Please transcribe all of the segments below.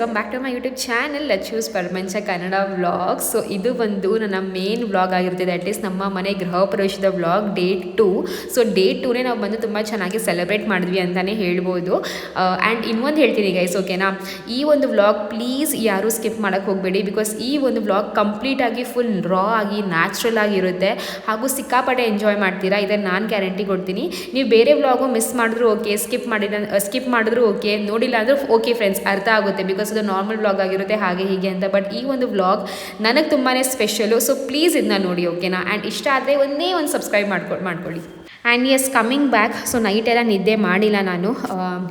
Welcome back to my YouTube channel ಲಚ್ಚೂಸ್ ಪರಮಂಚ Kannada vlog. So ಇದು ಒಂದು ನನ್ನ ಮೇನ್ ವ್ಲಾಗ್ ಆಗಿರ್ತದೆ, ಅಟ್ಲೀಸ್ಟ್ ನಮ್ಮ ಮನೆ ಗೃಹ ಪ್ರವೇಶದ ವ್ಲಾಗ್ ಡೇ 2. ಸೊ ಡೇ 2ನೇ ನಾವು ಬಂದು ತುಂಬ ಚೆನ್ನಾಗಿ ಸೆಲೆಬ್ರೇಟ್ ಮಾಡಿದ್ವಿ ಅಂತಲೇ ಹೇಳ್ಬೋದು. ಆ್ಯಂಡ್ ಇನ್ನೊಂದು ಹೇಳ್ತೀನಿ ಗೈಸ್, ಓಕೆನಾ, ಈ ಒಂದು ವ್ಲಾಗ್ ಪ್ಲೀಸ್ ಯಾರೂ ಸ್ಕಿಪ್ ಮಾಡೋಕ್ಕೆ ಹೋಗಬೇಡಿ. ಬಿಕಾಸ್ ಈ ಒಂದು ವ್ಲಾಗ್ ಕಂಪ್ಲೀಟಾಗಿ ಫುಲ್ ರಾ ಆಗಿ ನ್ಯಾಚುರಲ್ ಆಗಿರುತ್ತೆ, ಹಾಗೂ ಸಿಕ್ಕಾಪಟ್ಟೆ ಎಂಜಾಯ್ ಮಾಡ್ತೀರಾ, ಇದನ್ನು ನಾನು ಗ್ಯಾರಂಟಿ ಕೊಡ್ತೀನಿ. ನೀವು ಬೇರೆ ವ್ಲಾಗು ಮಿಸ್ ಮಾಡಿದ್ರು ಓಕೆ, ಸ್ಕಿಪ್ ಮಾಡಿದ್ರು ಓಕೆ, ನೋಡಿಲ್ಲ ಅಂದರೂ ಓಕೆ ಫ್ರೆಂಡ್ಸ್, ಅರ್ಥ ಆಗುತ್ತೆ. ಬಿಕಾಸ್ ಅದು ನಾರ್ಮಲ್ ವ್ಲಾಗ್ ಆಗಿರುತ್ತೆ ಹಾಗೆ ಹೀಗೆ ಅಂತ. ಬಟ್ ಈ ಒಂದು ವ್ಲಾಗ್ ನನಗೆ ತುಂಬಾ ಸ್ಪೆಷಲು. ಸೊ ಪ್ಲೀಸ್ ಇದನ್ನ ನೋಡಿ, ಓಕೆನಾ. ಆ್ಯಂಡ್ ಇಷ್ಟ ಆದರೆ ಒಂದೇ ಒಂದು ಸಬ್ಸ್ಕ್ರೈಬ್ ಮಾಡ್ಕೊಳ್ಳಿ. And yes, coming back. So ನೈಟೆಲ್ಲ ನಿದ್ದೆ ಮಾಡಿಲ್ಲ ನಾನು.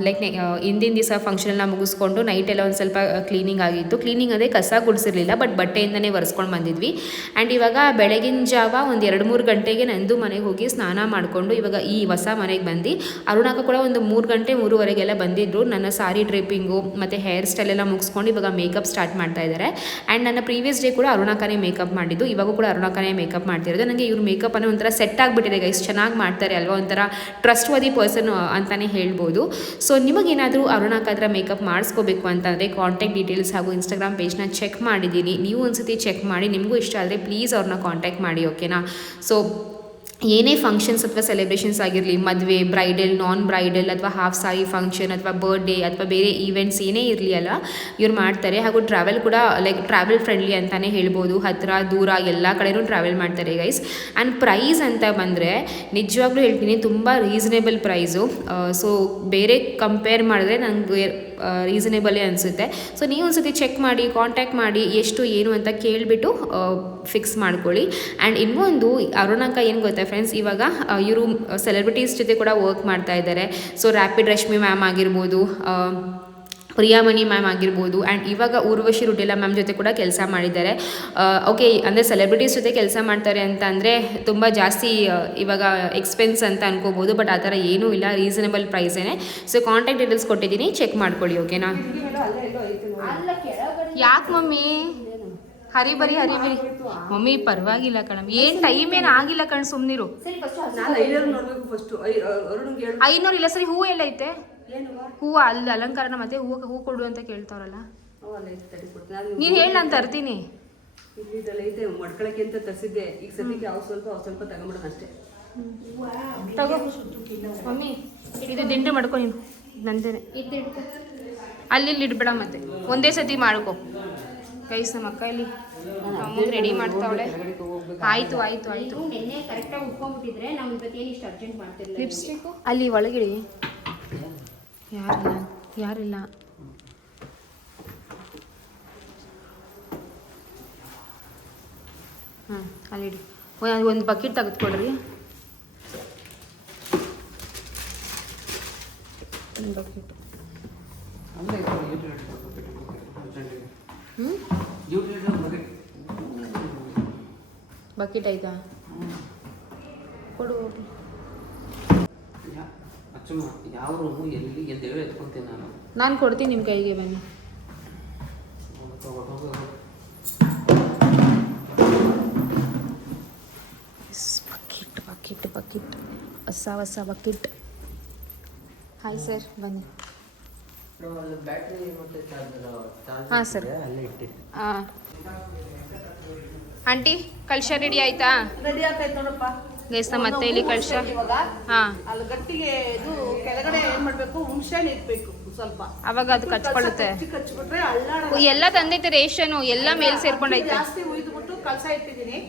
ಲೈಕ್ ಹಿಂದಿನ ದಿವಸ ಫಂಕ್ಷನೆಲ್ಲ ಮುಗಿಸ್ಕೊಂಡು ನೈಟೆಲ್ಲ ಒಂದು ಸ್ವಲ್ಪ ಕ್ಲೀನಿಂಗ್ ಆಗಿತ್ತು. ಕ್ಲೀನಿಂಗ್ ಅದೇ ಕಸ ಗುಡಿಸಿರಲಿಲ್ಲ, ಬಟ್ ಬಟ್ಟೆಯಿಂದನೇ ಒರೆಸ್ಕೊಂಡು ಬಂದಿದ್ವಿ. ಆ್ಯಂಡ್ ಇವಾಗ ಬೆಳಗಿನ ಜಾವ ಒಂದು 2-3 ಗಂಟೆಗೆ ನಂದು ಮನೆಗೆ ಹೋಗಿ ಸ್ನಾನ ಮಾಡಿಕೊಂಡು ಇವಾಗ ಈ ಹೊಸ ಮನೆಗೆ ಬಂದು, ಅರುಣಾಕ ಕೂಡ ಒಂದು 3 ಗಂಟೆ 3:15 ಬಂದಿದ್ದರು. ನನ್ನ ಸಾರಿ ಡ್ರೇಪಿಂಗು ಮತ್ತು ಹೇರ್ ಸ್ಟೈಲ್ ಎಲ್ಲ ಮುಗಿಸ್ಕೊಂಡು ಇವಾಗ ಮೇಕಪ್ ಸ್ಟಾರ್ಟ್ ಮಾಡ್ತಾ ಇದ್ದಾರೆ. ಆ್ಯಂಡ್ ನನ್ನ ಪ್ರೀವಿಯಸ್ ಡೇ ಕೂಡ ಅರುಣಾಕನೇ ಮೇಕಪ್ ಮಾಡಿದ್ದು, ಇವಾಗ ಕೂಡ ಅರುಣಾಕನೇ ಮೇಕಪ್ ಮಾಡ್ತಿರೋದು. ನನಗೆ ಇವ್ರು ಮೇಕಪ್ ಅನ್ನೋ ಒಂಥರ ಸೆಟ್ ಆಗಿಬಿಟ್ಟಿದೆ ಗೈಸ್, ಚೆನ್ನಾಗಿ ಮಾಡ್ತಾರೆ ಅಲ್ವಾ, ಒಂಥರ ಟ್ರಸ್ಟ್ ವರ್ದಿ ಪರ್ಸನ್ ಅಂತಲೇ ಹೇಳ್ಬೋದು. ಸೊ ನಿಮಗೇನಾದರೂ ಅರುಣಾಕ ಹತ್ರ ಮೇಕಪ್ ಮಾಡಿಸ್ಕೋಬೇಕು ಅಂತಂದರೆ ಕಾಂಟ್ಯಾಕ್ಟ್ ಡೀಟೇಲ್ಸ್ ಹಾಗೂ ಇನ್ಸ್ಟಾಗ್ರಾಮ್ ಪೇಜ್ನ ಚೆಕ್ ಮಾಡಿದ್ದೀನಿ. ನೀವು ಒಂದ್ಸತಿ ಚೆಕ್ ಮಾಡಿ, ನಿಮಗೂ ಇಷ್ಟ ಆದರೆ ಪ್ಲೀಸ್ ಅವ್ರನ್ನ ಕಾಂಟ್ಯಾಕ್ಟ್ ಮಾಡಿ, ಓಕೆನಾ. ಸೊ ಏನೇ ಫಂಕ್ಷನ್ಸ್ ಅಥವಾ ಸೆಲೆಬ್ರೇಷನ್ಸ್ ಆಗಿರಲಿ, ಮದುವೆ, ಬ್ರೈಡಲ್, ನಾನ್ ಬ್ರೈಡಲ್, ಅಥವಾ ಹಾಫ್ ಸಾರಿ ಫಂಕ್ಷನ್, ಅಥವಾ ಬರ್ಡೇ, ಅಥವಾ ಬೇರೆ ಈವೆಂಟ್ಸ್ ಏನೇ ಇರಲಿ ಅಲ್ಲ, ಇವ್ರು ಮಾಡ್ತಾರೆ. ಹಾಗೂ ಟ್ರಾವೆಲ್ ಕೂಡ ಲೈಕ್ ಟ್ರಾವೆಲ್ ಫ್ರೆಂಡ್ಲಿ ಅಂತಲೇ ಹೇಳ್ಬೋದು. ಹತ್ತಿರ ದೂರ ಎಲ್ಲ ಕಡೆಯೂ ಟ್ರಾವೆಲ್ ಮಾಡ್ತಾರೆ ಗೈಸ್. ಆ್ಯಂಡ್ ಪ್ರೈಸ್ ಅಂತ ಬಂದರೆ ನಿಜವಾಗ್ಲೂ ಹೇಳ್ತೀನಿ, ತುಂಬ ರೀಸನೇಬಲ್ ಪ್ರೈಸು. ಸೊ ಬೇರೆ ಕಂಪೇರ್ ಮಾಡಿದ್ರೆ ನನಗೆ ರೀಸನೇಬಲೇ ಅನಿಸುತ್ತೆ. ಸೊ ನೀವು ಒಂದ್ಸತಿ ಚೆಕ್ ಮಾಡಿ, ಕಾಂಟ್ಯಾಕ್ಟ್ ಮಾಡಿ, ಎಷ್ಟು ಏನು ಅಂತ ಕೇಳಿಬಿಟ್ಟು ಫಿಕ್ಸ್ ಮಾಡ್ಕೊಳ್ಳಿ. ಆ್ಯಂಡ್ ಇನ್ನೊಂದು, ಅರುಣಾಕ ಏನು ಗೊತ್ತಾ ಫ್ರೆಂಡ್ಸ್, ಇವಾಗ ಇವರು ಸೆಲೆಬ್ರಿಟೀಸ್ ಜೊತೆ ಕೂಡ ವರ್ಕ್ ಮಾಡ್ತಾ ಇದ್ದಾರೆ. ಸೊ ರ್ಯಾಪಿಡ್ ರಶ್ಮಿ ಮ್ಯಾಮ್ ಆಗಿರ್ಬೋದು, ಪ್ರಿಯಾಮಣಿ ಮ್ಯಾಮ್ ಆಗಿರ್ಬೋದು, ಆ್ಯಂಡ್ ಇವಾಗ ಊರ್ವಶಿ ರುಟೆಲಾ ಮ್ಯಾಮ್ ಜೊತೆ ಕೂಡ ಕೆಲಸ ಮಾಡಿದ್ದಾರೆ. ಓಕೆ, ಅಂದರೆ ಸೆಲೆಬ್ರಿಟೀಸ್ ಜೊತೆ ಕೆಲಸ ಮಾಡ್ತಾರೆ ಅಂತ ಅಂದರೆ ತುಂಬ ಜಾಸ್ತಿ ಇವಾಗ ಎಕ್ಸ್ಪೆನ್ಸ್ ಅಂತ ಅನ್ಕೋಬೋದು, ಬಟ್ ಆ ಥರ ಏನೂ ಇಲ್ಲ, ರೀಸನೇಬಲ್ ಪ್ರೈಸೇನೆ. ಸೊ ಕಾಂಟ್ಯಾಕ್ಟ್ ಡೀಟೇಲ್ಸ್ ಕೊಟ್ಟಿದ್ದೀನಿ, ಚೆಕ್ ಮಾಡ್ಕೊಳ್ಳಿ, ಓಕೆನಾ. ಯಾಕೆ ಮಮ್ಮಿ ಹರಿಬರಿ ಮಮ್ಮಿ ಪರವಾಗಿಲ್ಲ ಕಣ, ಏನು ಟೈಮ್ ಏನು ಆಗಿಲ್ಲ ಕಣ್, ಸುಮ್ಮನಿರು. 500 ಇಲ್ಲ ಸರಿ. ಹೂವು ಎಲ್ಲ ಐತೆ? ಹೂವು ಅಲ್ಲಿ ಅಲಂಕಾರನ, ಮತ್ತೆ ಹೂ ಕೊಡು ಅಂತ ಕೇಳ್ತಾವ್ರಲ್ಲ, ನೀನು ಹೇಳಿ ನಾನು ತರ್ತೀನಿ. ಮಡ್ಕೊಳಕ್ಕೆ ಅಂತ ತರಿಸಿದ್ದೆ, ಈಗ ಸದ್ಯಕ್ಕೆ ಸ್ವಲ್ಪ ತಗೊಂಡ್ಬಿಡೋಣ ಅಷ್ಟೇ. ತಗೋ ಮಮ್ಮಿ, ಇದು ದಿಂಡು ಮಾಡ್ಕೊ ನೀನು, ನಂದೇನೆ. ಅಲ್ಲಿ ಇಡ್ಬೇಡ, ಮತ್ತೆ ಒಂದೇ ಸತಿ ಮಾಡ್ಕೊ ಗೈಸ್. ನಮ್ಮ ಅಕ್ಕ ಇಲ್ಲಿ ಅಮ್ಮಂಗೆ ರೆಡಿ ಮಾಡ್ತಾವಳೆ. ಆಯ್ತು ನಿನ್ನೆ ಕರೆಕ್ಟಾಗಿ ಉಟ್ಕೊಂಡ್ಬಿಟ್ಟಿದ್ರೆ ನಾವು ಇವತ್ತೇನು ಇಷ್ಟು ಅರ್ಜೆಂಟ್ ಮಾಡ್ತಿರ್ಲಿಲ್ಲ. ಲಿಪ್ಸ್ಟಿಕ್ಕು ಅಲ್ಲಿ ಒಳಗಿಡಿ. ಯಾರಿಲ್ಲ ಅಲ್ಲಿಡಿ. ಒಂದು ಬಕೆಟ್ ತೆಗೆದುಕೊಡ್ರಿ. ಒಂದು ಬಕೆಟ್. ಬಕೆಟ್ ಆಯ್ತಾ? ಕೊಡು. ಯಾವ ರೂಮು ಎಲ್ಲಿ ಎದ್ದೇಳಿ ಎತ್ಕೊಂತೀನಿ ನಾನು ಕೊಡ್ತೀನಿ ನಿಮ್ಮ ಕೈಗೆ, ಬನ್ನಿ. ಬಕೆಟ್ ಹೊಸ ಬಕೆಟ್. ಹಾಯ್ ಸರ್, ಬನ್ನಿ. ಹಾಂ ಸರ್. ಹಾಂ ಆಂಟಿ, ಕಳಶ ರೆಡಿ ಆಯ್ತಾ? ರೆಡಿ ಆಗ್ತೈತೆ ನೋಡಪ್ಪ ಗೈಸ್, ನಮ್ಮ ಮತ್ತೆ ಇಲ್ಲಿ ಕಳಶ. ಹಾಂ, ಅಲ್ಲಿ ಗಟ್ಟಿಗೆ ಇದು ಕೆಳಗಡೆ ಏನ್ ಮಾಡ್ಬೇಕು, ಹುಣಸೆಹಣ್ಣು ಇಟ್ಬೇಕು ಸ್ವಲ್ಪ, ಅವಾಗ ಅದು ಕಚ್ಕೊಳ್ಳುತ್ತೆ. ಕಚ್ಬಿಟ್ರೆ ಅಲ್ಲಾಡ ಎಲ್ಲ ತಂದೈತೆ ರೇಷನು, ಎಲ್ಲ ಮೇಲ್ ಸೇರ್ಕೊಂಡೈತೆ. ಜಾಸ್ತಿ ಉಯ್ದುಬಿಟ್ಟು ಕಳಸ ಇಟ್ಟಿದ್ದೀನಿ.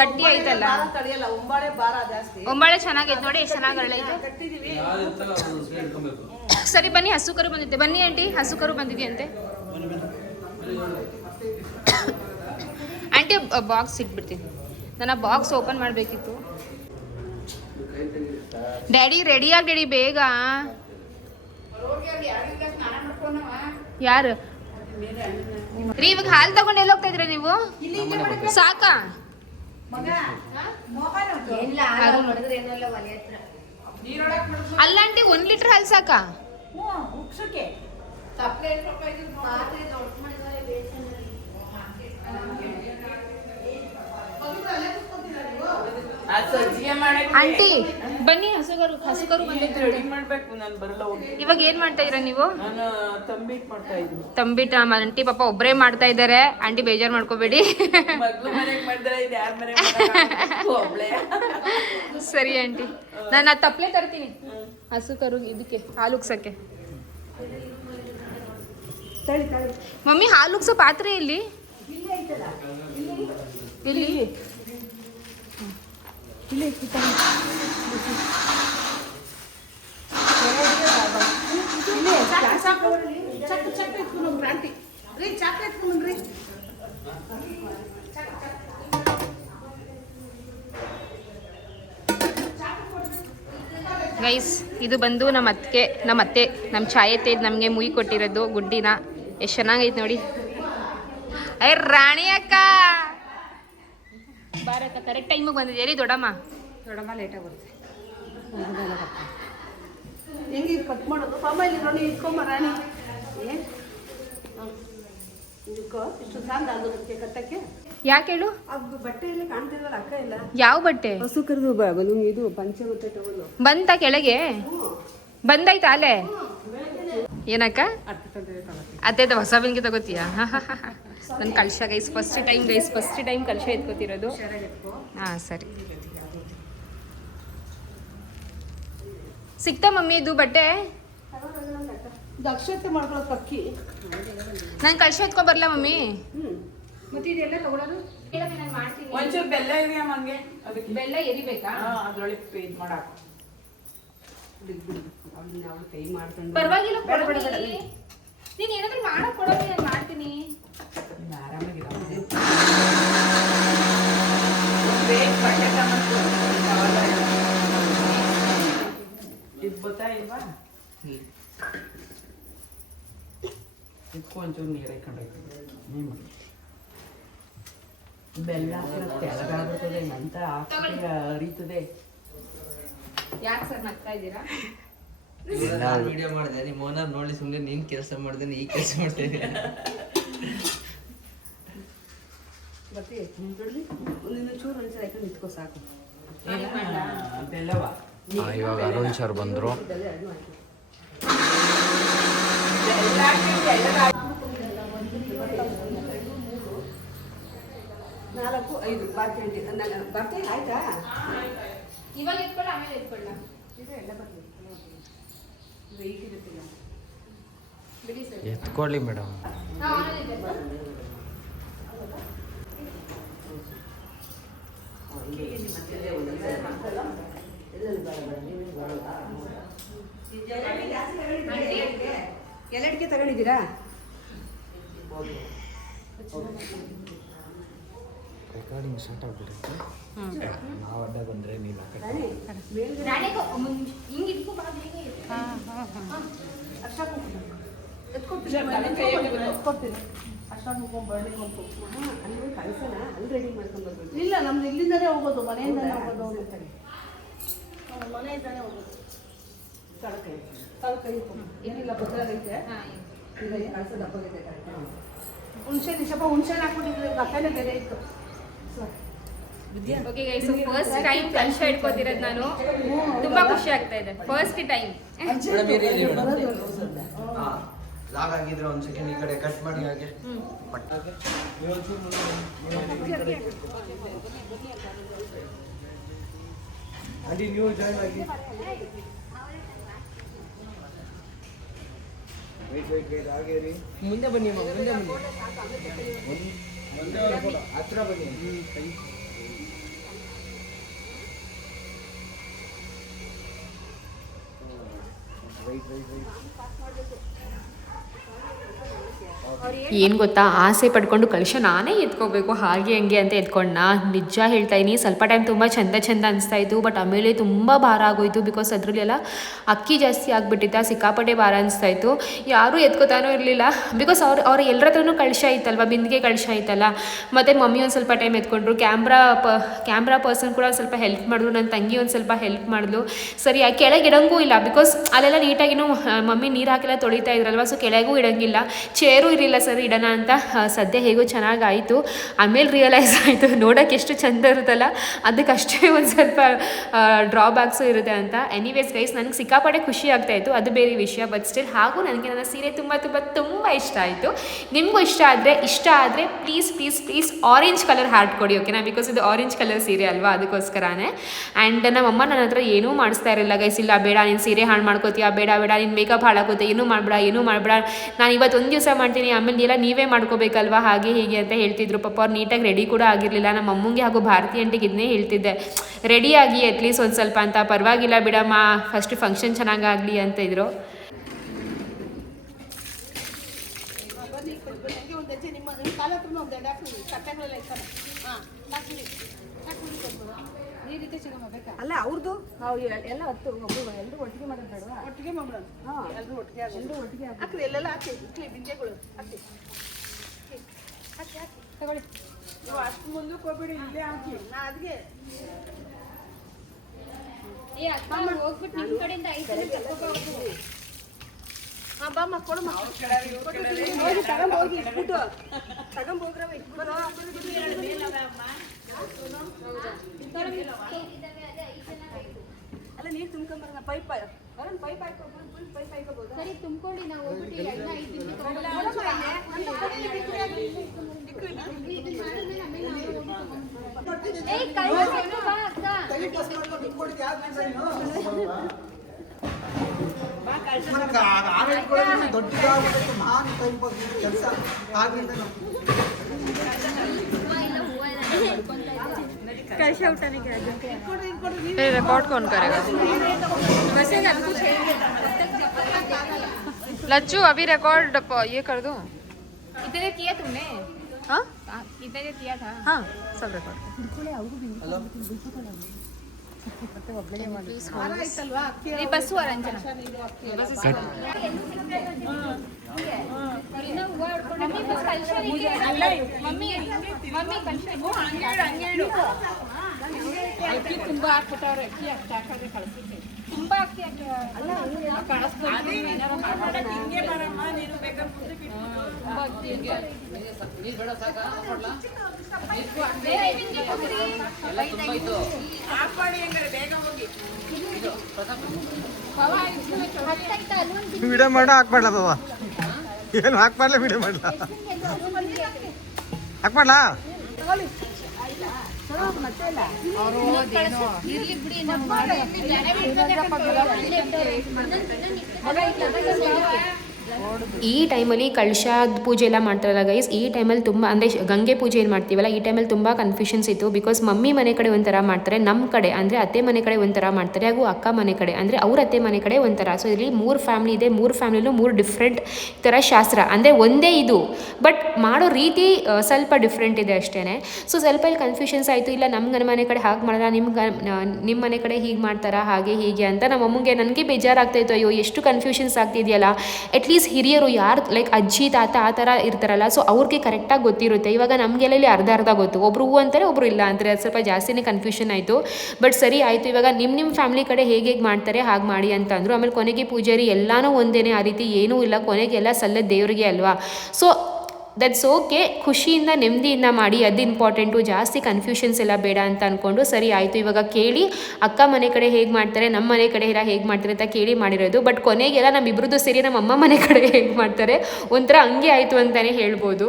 ಗಟ್ಟಿ ಆಯ್ತಲ್ಲ, ತಡಿಯಲ್ಲ, ಒಂಬಾಳೆ ಭಾರ ಜಾಸ್ತಿ. ಒಂಬಾಳೆ ಚೆನ್ನಾಗೈತೆ ನೋಡಿ, ಎಷ್ಟು ಚೆನ್ನಾಗಿ ಅರಳೈತೆ. ಕಟ್ಟಿದೀವಿ. ಸರಿ ಬನ್ನಿ, ಹಸು ಕರು ಬಂದಿದ್ದೆ. ಬನ್ನಿ ಆಂಟಿ, ಹಸು ಕರು ಬಂದಿದೆಯಂತೆ. ಆಂಟಿ ಬಾಕ್ಸ್ ಇಟ್ಬಿಡ್ತೀನಿ, ನಾನು ಬಾಕ್ಸ್ ಓಪನ್ ಮಾಡಬೇಕಿತ್ತು. ಡ್ಯಾಡಿ ರೆಡಿ ಬೇಗ. ಯಾರು ರೀ? ಇವಾಗ ಹಾಲು ತಗೊಂಡು ಎಲ್ಲಿ ಹೋಗ್ತಾ ಇದ್ರ ನೀವು? ಸಾಕಾ? ಅಲ್ಲ ಆಂಟಿ, 1 ಲೀಟರ್ ಹಾಲು ಸಾಕಾ? ಆಂಟಿ ಬನ್ನಿ ಹಸುಗರು ಬಂದೈತೆ ರೆಡಿ ಮಾಡ್ಬೇಕು, ನಾನು ಬರಲ್ಲ ಹೋಗಿ. ಇವಾಗ ಏನ್ ಮಾಡ್ತಾ ಇದೀರಾ ನೀವು? ನಾನು ತಂಬಿಟ್ ಮಾಡ್ತಾ ಇದ್ದೀನಿ. ತಂಬಿಟ್ಟು ಆಂಟಿ ಪಾಪ ಒಬ್ಬರೇ ಮಾಡ್ತಾ ಇದ್ದಾರೆ. ಆಂಟಿ ಬೇಜಾರು ಮಾಡ್ಕೋಬೇಡಿ. ಮಗ್ಳು ಮನೆಗೆ ಮಾಡಿದ್ರೆ ಇದು ಯಾರ ಮನೆಗೆ ಒಬ್ಳೆ. ಸರಿ ಆಂಟಿ, ನಾನು ತಪ್ಪಲೆ ತರ್ತೀನಿ ಹಸು ಕರು ಇದಕ್ಕೆ ಹಾಲು ಉಗ್ಸಕ್ಕೆ. ಮಮ್ಮಿ ಹಾಲು ಉಗ್ಸೋ ಪಾತ್ರೆ ಇಲ್ಲಿ ಇಲ್ಲಿ ಗೈಸ್, ಇದು ಬಂದು ನಮ್ಮ ಅತ್ತೆ ನಮ್ಮ ಛಾಯತೆ ನಮಗೆ ಮುಯಿ ಕೊಟ್ಟಿರೋದು ಗುಡ್ಡಿನ. ಎಷ್ಟು ಚೆನ್ನಾಗೈತೆ ನೋಡಿ. ಅಯ್ಯ ರಾಣಿ ಅಕ್ಕ, ಬಾರಕ್ಕ, ಕರೆಕ್ಟ್ ಟೈಮಿಗೆ ಬಂದಿದೆ ರೀ. ದೊಡ್ಡಮ್ಮ ಲೇಟಾಗಿ ಬರುತ್ತೆ. ಹೆಂಗೆ ಇದು ಕಟ್ ಮಾಡೋದು? ಪಾಪ ಇಲ್ಲಿ ನೋಡಿ, ಇಟ್ಕೊಂಬ ರಾಣಿ. ಏನು ಇದಕ್ಕೋ ಇಷ್ಟು ಸಾಂದ ಅದಕ್ಕೆ ಕಟ್ಟಕ್ಕೆ? ಯಾಕೆ ಹೇಳು? ಅದು ಬಟ್ಟೆ ಇಲ್ಲಿ ಕಾಣ್ತಿಲ್ವಲ್ಲ ಅಕ್ಕ ಇಲ್ಲ. ಯಾವ ಬಟ್ಟೆ? ಹಸು ಕರೆದು ಇದು ಪಂಚೆ ಮತ್ತೆ ಟವಲು ಬಂತ ಕೆಳಗೆ? ಬಂದಾಯ್ತಾ ಅಲ್ಲೇ? ಏನಕ್ಕ ಅತ್ತೆ ಹೊಸ ಬೆನ್ಗೆ ತಗೋತೀಯಾ? ನನ್ನ ಕಳ್ಶ ಗೈಸ್, ಫಸ್ಟ್ ಟೈಮ್ ಕಳ್ಶ ಎತ್ಕೋತಿರೋದು. ಹಾಂ ಸರಿ. ಸಿಕ್ತಾ ಮಮ್ಮಿ ಇದು ಬಟ್ಟೆ? ದಕ್ಷತೆ ಮಾಡ್ಕೊಳ್ಳೋ ಪಕ್ಕಿ. ನಾನು ಕಳ್ಶ ಎತ್ಕೊ ಬರಲ್ಲ ಮಮ್ಮಿ? ಮತ್ತೆ ಇದೆಲ್ಲ ತಗೊಳ್ಳೋದು. ಮಾಡ್ತೀನಿ. ಒಂಚೂರು ಬೆಲ್ಲ ಇದೆಯಾ ಮಂಗೆ? ಅದಕ್ಕೆ ಬೆಲ್ಲ ಎರಿಬೇಕಾ? ಅದ್ರೊಳಗೆ ಇದು ಮಾಡಾಕು. ಅವಳು ಕೈ ಮಾಡ್ಕೊಂಡು ಪರವಾಗಿಲ್ಲ, ನೀನು ಏನಾದ್ರೂ ಮಾಡಕ್ ಕೊಡೋದು, ನಾನು ಮಾಡ್ತೀನಿ. ಆರಾಮಾಗಿರೋ ಇದು ಗೊತ್ತಾಯಿಲ್ವಾ? ಇದಕ್ಕೂ ಒಂಚೂರು ನೀರು ಹಾಕೊಂಡೋಗ್ತದೆ. ಬೆಲ್ಲ ತೆಳಗಾಗುತ್ತದೆ ಅಂತ ಹರಿತದೆ. ಯಾಕೆ ಸರ್ ನಗ್ತಾ ಇದ್ದೀರಾ? ನಾನು ವಿಡಿಯೋ ಮಾಡಿದೆ, ನಿಮ್ಮ ಓನರ್ ನೋಡಿ ಸುಮ್ಮನೆ ನೀನು ಕೆಲಸ ಮಾಡಿದೆ, ಈ ಕೆಲಸ ಮಾಡ್ತೇನೆ. ಮತ್ತೆ ಒಂದಿನ ಚೂರು ಒಂದ್ಸಲ ಹಾಕೊಂಡು ನಿಂತ್ಕೋ ಸಾಕು. ಬೆಲ್ಲವ ಇವಾಗ ಅರುಣ್ ಸರ್ ಬಂದರು. ನಾಲ್ಕು ಐದು ಬರ್ತೀನಿ ಬರ್ತೀನಿ ಆಯ್ತಾ? ಇವಾಗ ಎತ್ಕೊಳ್ಳ, ಆಮೇಲೆ ಎತ್ಕೊಳ್ಳ. ವೆಯ್ಟ್ ಇರುತ್ತಿಲ್ಲ. ಬಿಡಿ ಸರ್. ಎತ್ಕೊಳ್ಳಿ ಮೇಡಮ್. ಎಲ್ಲಡಿಕೆ ತಗೊಂಡಿದ್ದೀರಾ? ರೆಕಾರ್ಡಿಂಗ್ ಸ್ಟಾರ್ಟ್ ಆಗ್ಬಿಡುತ್ತೆ. ನಾವು ಅಡ್ಡ ಬಂದರೆ ನೀವು ಹಿಂಗೆ ಇಟ್ಕೊ ಬಾ ಬೇಗ. ಇಲ್ಲ, ನಮ್ದು ಇಲ್ಲಿಂದನೇ ಹೋಗೋದು, ಮನೆಯಿಂದನೇ ಹೋಗೋದು. ಮನೆಯಿಂದನೇ ಹೋಗೋದು. ತಳಕೈ ಏನಿಲ್ಲ, ಬದಲಾಗೈತೆ. ಹುಣ್ಸೆ ನಿಶಪ್ಪ ಹುಣ್ಸೆನ ಹಾಕ್ಬಿಟ್ಟಿದ್ರೆ ಕಥೆನೇ ಬೇರೆ ಇತ್ತು. ಓಕೆ ಗೈಸ್, ಫಸ್ಟ್ ಟೈಮ್ ಕಲಶ ಇಟ್ಕೋತಿರೋದು ನಾನು. ತುಂಬಾ ಖುಷಿ ಆಗ್ತಾ ಇದೆ, ಫಸ್ಟ್ ಟೈಮ್. ಲಾಗ್ ಆಗಿದ್ರೆ ಒಂದು ಸೆಕೆಂಡ್ ಈ ಕಡೆ ಕಟ್ ಮಾಡಿ ಹಾಗೆ ಅಲ್ಲಿ ನೀವು ಜಾಯ್ನ್ ಆಗಿ. ವೇಟ್ ಹಾಗೆ ರೀ. ಮುಂದೆ ಬನ್ನಿ, ಮುಂದೆ ಹತ್ರ ಬನ್ನಿ. ಏನು ಗೊತ್ತಾ, ಆಸೆ ಪಡ್ಕೊಂಡು ಕಲಶ ನಾನೇ ಎತ್ಕೋಬೇಕು ಹಾಗೆ ಹಂಗೆ ಅಂತ ಎತ್ಕೊಂಡ. ನಿಜ ಹೇಳ್ತಾ ಇದ್ದೀನಿ, ಸ್ವಲ್ಪ ಟೈಮ್ ತುಂಬ ಚಂದ ಅನಿಸ್ತಾ ಇತ್ತು. ಬಟ್ ಆಮೇಲೆ ತುಂಬ ಭಾರ ಆಗೋಯ್ತು. ಬಿಕಾಸ್ ಅದರಲ್ಲೆಲ್ಲ ಅಕ್ಕಿ ಜಾಸ್ತಿ ಆಗಿಬಿಟ್ಟಿತ್ತ, ಸಿಕ್ಕಾಪಟ್ಟೆ ಭಾರ ಅನಿಸ್ತಾ ಇತ್ತು. ಯಾರೂ ಎತ್ಕೋತಾನೂ ಇರಲಿಲ್ಲ. ಬಿಕಾಸ್ ಅವ್ರು ಎಲ್ಲರ ಹತ್ರನೂ ಕಲಶ ಇತ್ತಲ್ವ, ಬಿಂದಿಗೆ ಕಲಶ ಇತ್ತಲ್ಲ. ಮತ್ತು ಮಮ್ಮಿ ಒಂದು ಸ್ವಲ್ಪ ಟೈಮ್ ಎತ್ಕೊಂಡ್ರು. ಕ್ಯಾಮ್ರಾ ಪರ್ಸನ್ ಕೂಡ ಸ್ವಲ್ಪ ಹೆಲ್ಪ್ ಮಾಡಿದ್ರು. ನನ್ನ ತಂಗಿ ಒಂದು ಸ್ವಲ್ಪ ಹೆಲ್ಪ್ ಮಾಡಿದ್ಲು. ಸರಿ, ಕೆಳಗೆ ಇಡಂಗೂ ಇಲ್ಲ. ಬಿಕಾಸ್ ಅಲ್ಲೆಲ್ಲ ನೀಟಾಗಿನೂ ಮಮ್ಮಿ ನೀರು ಹಾಕೆಲ್ಲ ತೊಳಿತಾ ಇದ್ರಲ್ವ, ಸೊ ಕೆಳಗೂ ಇಡಂಗಿಲ್ಲ. ಚೇರು ಇರಲಿಲ್ಲ ಸರ್ ಇಡೋಣ ಅಂತ. ಸದ್ಯ ಹೇಗೋ ಚೆನ್ನಾಗಾಯಿತು. ಆಮೇಲೆ ರಿಯಲೈಸ್ ಆಯಿತು ನೋಡೋಕ್ಕೆ ಎಷ್ಟು ಚೆಂದ ಇರುತ್ತಲ್ಲ ಅದಕ್ಕಷ್ಟೇ ಒಂದು ಸ್ವಲ್ಪ ಡ್ರಾಬ್ಯಾಕ್ಸು ಇರುತ್ತೆ ಅಂತ. ಎನಿವೇಸ್ ಗೈಸ್, ನನಗೆ ಸಿಕ್ಕಾಪಟ್ಟೆ ಖುಷಿ ಆಗ್ತಾಯಿತ್ತು, ಅದು ಬೇರೆ ವಿಷಯ. ಬಟ್ ಸ್ಟಿಲ್ ಹಾಗೂ ನನಗೆ ನನ್ನ ಸೀರೆ ತುಂಬ ತುಂಬ ತುಂಬ ಇಷ್ಟ ಆಯಿತು. ನಿಮಗೂ ಇಷ್ಟ ಆದರೆ ಪ್ಲೀಸ್ ಆರೆಂಜ್ ಕಲರ್ ಹಾರ್ಟ್ ಕೊಡಿ, ಓಕೆನಾ? ಬಿಕಾಸ್ ಇದು ಆರೆಂಜ್ ಕಲರ್ ಸೀರೆ ಅಲ್ವಾ, ಅದಕ್ಕೋಸ್ಕರನೇ. ಆ್ಯಂಡ್ ನಮ್ಮಮ್ಮ ನನ್ನ ಹತ್ರ ಏನೂ ಮಾಡಿಸ್ತಾ ಇರಲಿಲ್ಲ ಗೈಸ್. ಇಲ್ಲ ಬೇಡ, ನೀನು ಸೀರೆ ಹಾಳು ಮಾಡ್ಕೋತೀಯ, ಬೇಡ ನೀನು ಮೇಕಪ್ ಹಾಳಾಗುತ್ತೆ, ಏನೂ ಮಾಡಬೇಡ, ನಾನು ಇವತ್ತು ಒಂದು ದಿವಸ ಮಾಡ್ತೀನಿ, ಆಮೇಲೆ ಎಲ್ಲ ನೀವೇ ಮಾಡ್ಕೋಬೇಕಲ್ವಾ, ಹಾಗೆ ಹೀಗೆ ಅಂತ ಹೇಳ್ತಿದ್ರು. ಪಾಪ ಅವ್ರು ನೀಟಾಗಿ ರೆಡಿ ಕೂಡ ಆಗಿರಲಿಲ್ಲ. ನಮ್ಮ ಅಮ್ಮಂಗೆ ಹಾಗೂ ಭಾರತಿ ಆಂಟಿಗೆ ಇದನ್ನೇ ಹೇಳ್ತಿದ್ದೆ, ರೆಡಿಯಾಗಿ ಅಟ್ಲೀಸ್ಟ್ ಒಂದು ಸ್ವಲ್ಪ ಅಂತ. ಪರವಾಗಿಲ್ಲ ಬಿಡಮ್ಮ, ಫಸ್ಟ್ ಫಂಕ್ಷನ್ ಚೆನ್ನಾಗಾಗಲಿ ಅಂತ ಇದ್ರು. ಒಂದು ಹೆಜ್ಜೆ ನಿಮ್ಮ ಕಾಲ ಹತ್ರ ಒಂದು ಡಾಕ್ಟ್ರು ಕಟ್ಟೆಗಳೆಲ್ಲ ಇರ್ತಾರೆ. ಹಾಂ, ನೀರಿದೆ ಸಿಗಮ್ಮ ಬೇಕಾ? ಅಲ್ಲ ಅವ್ರದ್ದು ನಾವು ಎಲ್ಲ ಹತ್ತು ಒಬ್ಬರು ಎಲ್ಲರೂ ಒಟ್ಟಿಗೆ ಮಾಡೋದು ಬೇಡವಾ? ಒಟ್ಟಿಗೆ ಮಾಡೋಣ. ಹಾಂ, ಎಲ್ಲರೂ ಒಟ್ಟಿಗೆ ಎಲ್ಲರೂ ಒಟ್ಟಿಗೆ ಹಾಕ್ರಿ, ಎಲ್ಲೆಲ್ಲ ಹಾಕಿ ಇಟ್ಲಿ ಬಿಂಜೆಗಳು ಹಾಕಿ ತಗೊಳ್ಳಿ. ನೀವು ಅಷ್ಟು ಮುಂದಕ್ಕೆ ಹೋಗ್ಬಿಡಿ, ಇಲ್ಲೇ ಹಾಕಿ. ನಾ ಅದಕ್ಕೆ ಹೋಗ್ಬಿಟ್ಟು ನಿಮ್ಮ ಕಡೆಯಿಂದ 5 ಜನ ಕರ್ಕೊಂಡು ಹೋಗ್ಬೋದು. ಹಾಂ ಬಾಮ್ಮ, ಕೊಡಮ್ಮ. ಹೋಗಿ ತಗೊಂಬೋಗಿ ಇಟ್ಬಿಟ್ಟು ತಗೊಂಬೋಗ್ರವ ಇಟ್ಬಿಟ್ಟು. ಅಲ್ಲ ನೀರು ತುಂಬ್ಕೊಂಬರೋಣ. ಪೈಪ್ ಹಾಕೋಬೋದು, ಪೈಪ್ ಹಾಕೋಬೋದು. ಸರಿ ತುಂಬ್ಕೊಳ್ಳಿ, ನಾವು ಹೋಗ್ಬಿಟ್ಟು ಎಲ್ಲ 5 ನಿಮಿಷ रिकॉर्ड कौन करेगा? लच्चू अभी रिकॉर्ड ये कर दूं? इतने किया तुमने? हाँ इतने किया था? हाँ सब रिकॉर्ड. ಆಯ್ತಲ್ವಾ? ಈ ಬಸ್ಸು ಅರಂಜನ ಅಕ್ಕಿ ತುಂಬಾ ಹಾಕ್ಬಿಟ್ಟವ್ರೆ. ಅಕ್ಕಿ ಅಷ್ಟು ಹಾಕೋದೇ ಕಳಿಸ್ತೀನಿ. ತುಂಬಾ ಅಕ್ಕಿ ಕಳಿಸ್ತೀನಿ. ಹಿಂಗೆ ಬರಮ್ಮ, ನೀನು ಬೇಕಾದ್ರೆ ತುಂಬಾ ಅಕ್ಕಿ ಹಾಕ್ಬಾಡಿ ಹಂಗಾರೆ, ಬೇಗ ಹೋಗಿ. ವಿಡಿಯೋ ಮಾಡ ಹಾಕ್ಬಾರ್ಲ ಬಾಬಾ, ಏನು ಹಾಕ್ಬಾರ್ಲ, ವಿಡಿಯೋ ಮಾಡಲ ಹಾಕ್ಬಾರ್ಲಾ? ಇರ್ಲಿ ಬಿಡಿ. ಈ ಟೈಮಲ್ಲಿ ಕಳಶದ ಪೂಜೆ ಎಲ್ಲ ಮಾಡ್ತಾರಲ್ಲ ಗೈಸ್, ಈ ಟೈಮಲ್ಲಿ ತುಂಬ ಅಂದರೆ ಗಂಗೆ ಪೂಜೆ ಏನು ಮಾಡ್ತೀವಲ್ಲ, ಈ ಟೈಮಲ್ಲಿ ತುಂಬ ಕನ್ಫ್ಯೂಷನ್ಸ್ ಇತ್ತು. ಬಿಕಾಸ್ ಮಮ್ಮಿ ಮನೆ ಕಡೆ ಒಂಥರ ಮಾಡ್ತಾರೆ, ನಮ್ಮ ಕಡೆ ಅಂದರೆ ಅತ್ತೆ ಮನೆ ಕಡೆ ಒಂಥರ ಮಾಡ್ತಾರೆ, ಹಾಗೂ ಅಕ್ಕ ಮನೆ ಕಡೆ ಅಂದರೆ ಅವ್ರ ಅತ್ತೆ ಮನೆ ಕಡೆ ಒಂಥರ. ಸೊ ಇಲ್ಲಿ 3 ಫ್ಯಾಮಿಲಿ ಇದೆ, 3 ಫ್ಯಾಮಿಲಿಲೂ 3 ಡಿಫ್ರೆಂಟ್ ಥರ ಶಾಸ್ತ್ರ. ಅಂದರೆ ಒಂದೇ ಇದು, ಬಟ್ ಮಾಡೋ ರೀತಿ ಸ್ವಲ್ಪ ಡಿಫ್ರೆಂಟ್ ಇದೆ ಅಷ್ಟೇ. ಸೊ ಸ್ವಲ್ಪ ಇಲ್ಲಿ ಕನ್ಫ್ಯೂಷನ್ಸ್ ಆಯಿತು. ಇಲ್ಲ ನಮ್ಮ ಮನೆ ಕಡೆ ಹಾಗೆ ಮಾಡಲ್ಲ, ನಿಮ್ಮ ಮನೆ ಕಡೆ ಹೀಗೆ ಮಾಡ್ತಾರಾ, ಹಾಗೆ ಹೀಗೆ ಅಂತ. ನಮ್ಮ ಅಮ್ಮಂಗೆ ನನಗೆ ಬೇಜಾರಾಗ್ತಾಯಿತ್ತು, ಅಯ್ಯೋ ಎಷ್ಟು ಕನ್ಫ್ಯೂಷನ್ಸ್ ಆಗ್ತಿದೆಯಲ್ಲ. ಅಟ್ಲೀಸ್ಟ್ ಹಿರಿಯರು ಯಾರು ಲೈಕ್ ಅಜ್ಜಿ ತಾತ ಆ ಥರ ಇರ್ತಾರಲ್ಲ, ಸೊ ಅವ್ರಿಗೆ ಕರೆಕ್ಟಾಗಿ ಗೊತ್ತಿರುತ್ತೆ. ಇವಾಗ ನಮಗೆಲ್ಲ ಇಲ್ಲಿ ಅರ್ಧ ಗೊತ್ತು, ಒಬ್ರು ಹೂ ಅಂತಾರೆ, ಒಬ್ರು ಇಲ್ಲ ಅಂತಾರೆ. ಅದು ಸ್ವಲ್ಪ ಜಾಸ್ತಿನೇ ಕನ್ಫ್ಯೂಷನ್ ಆಯಿತು. ಬಟ್ ಸರಿ ಆಯಿತು, ಇವಾಗ ನಿಮ್ಮ ಫ್ಯಾಮಿಲಿ ಕಡೆ ಹೇಗೆ ಮಾಡ್ತಾರೆ ಹಾಗೆ ಮಾಡಿ ಅಂತ ಅಂದರು. ಆಮೇಲೆ ಕೊನೆಗೆ ಪೂಜಾರಿ ಎಲ್ಲನೂ ಒಂದೇನೆ, ಆ ರೀತಿ ಏನೂ ಇಲ್ಲ, ಕೊನೆಗೆಲ್ಲ ಸಲ್ಲದ ದೇವರಿಗೆ ಅಲ್ವಾ. ಸೊ ದಟ್ಸ್ ಓಕೆ, ಖುಷಿಯಿಂದ ನೆಮ್ಮದಿಯಿಂದ ಮಾಡಿ, ಅದು ಇಂಪಾರ್ಟೆಂಟು. ಜಾಸ್ತಿ ಕನ್ಫ್ಯೂಷನ್ಸ್ ಎಲ್ಲ ಬೇಡ ಅಂತ ಅಂದ್ಕೊಂಡು ಸರಿ ಆಯಿತು. ಇವಾಗ ಕೇಳಿ ಅಕ್ಕ ಮನೆ ಕಡೆ ಹೇಗೆ ಮಾಡ್ತಾರೆ, ನಮ್ಮ ಮನೆ ಕಡೆ ಎಲ್ಲ ಹೇಗೆ ಮಾಡ್ತಾರೆ ಅಂತ ಕೇಳಿ ಮಾಡಿರೋದು. ಬಟ್ ಕೊನೆಗೆಲ್ಲ ನಮ್ಮಿಬ್ರದ್ದು ಸೇರಿ ನಮ್ಮ ಅಮ್ಮ ಮನೆ ಕಡೆ ಹೇಗೆ ಮಾಡ್ತಾರೆ ಒಂಥರ ಹಂಗೆ ಆಯಿತು ಅಂತಲೇ ಹೇಳ್ಬೋದು.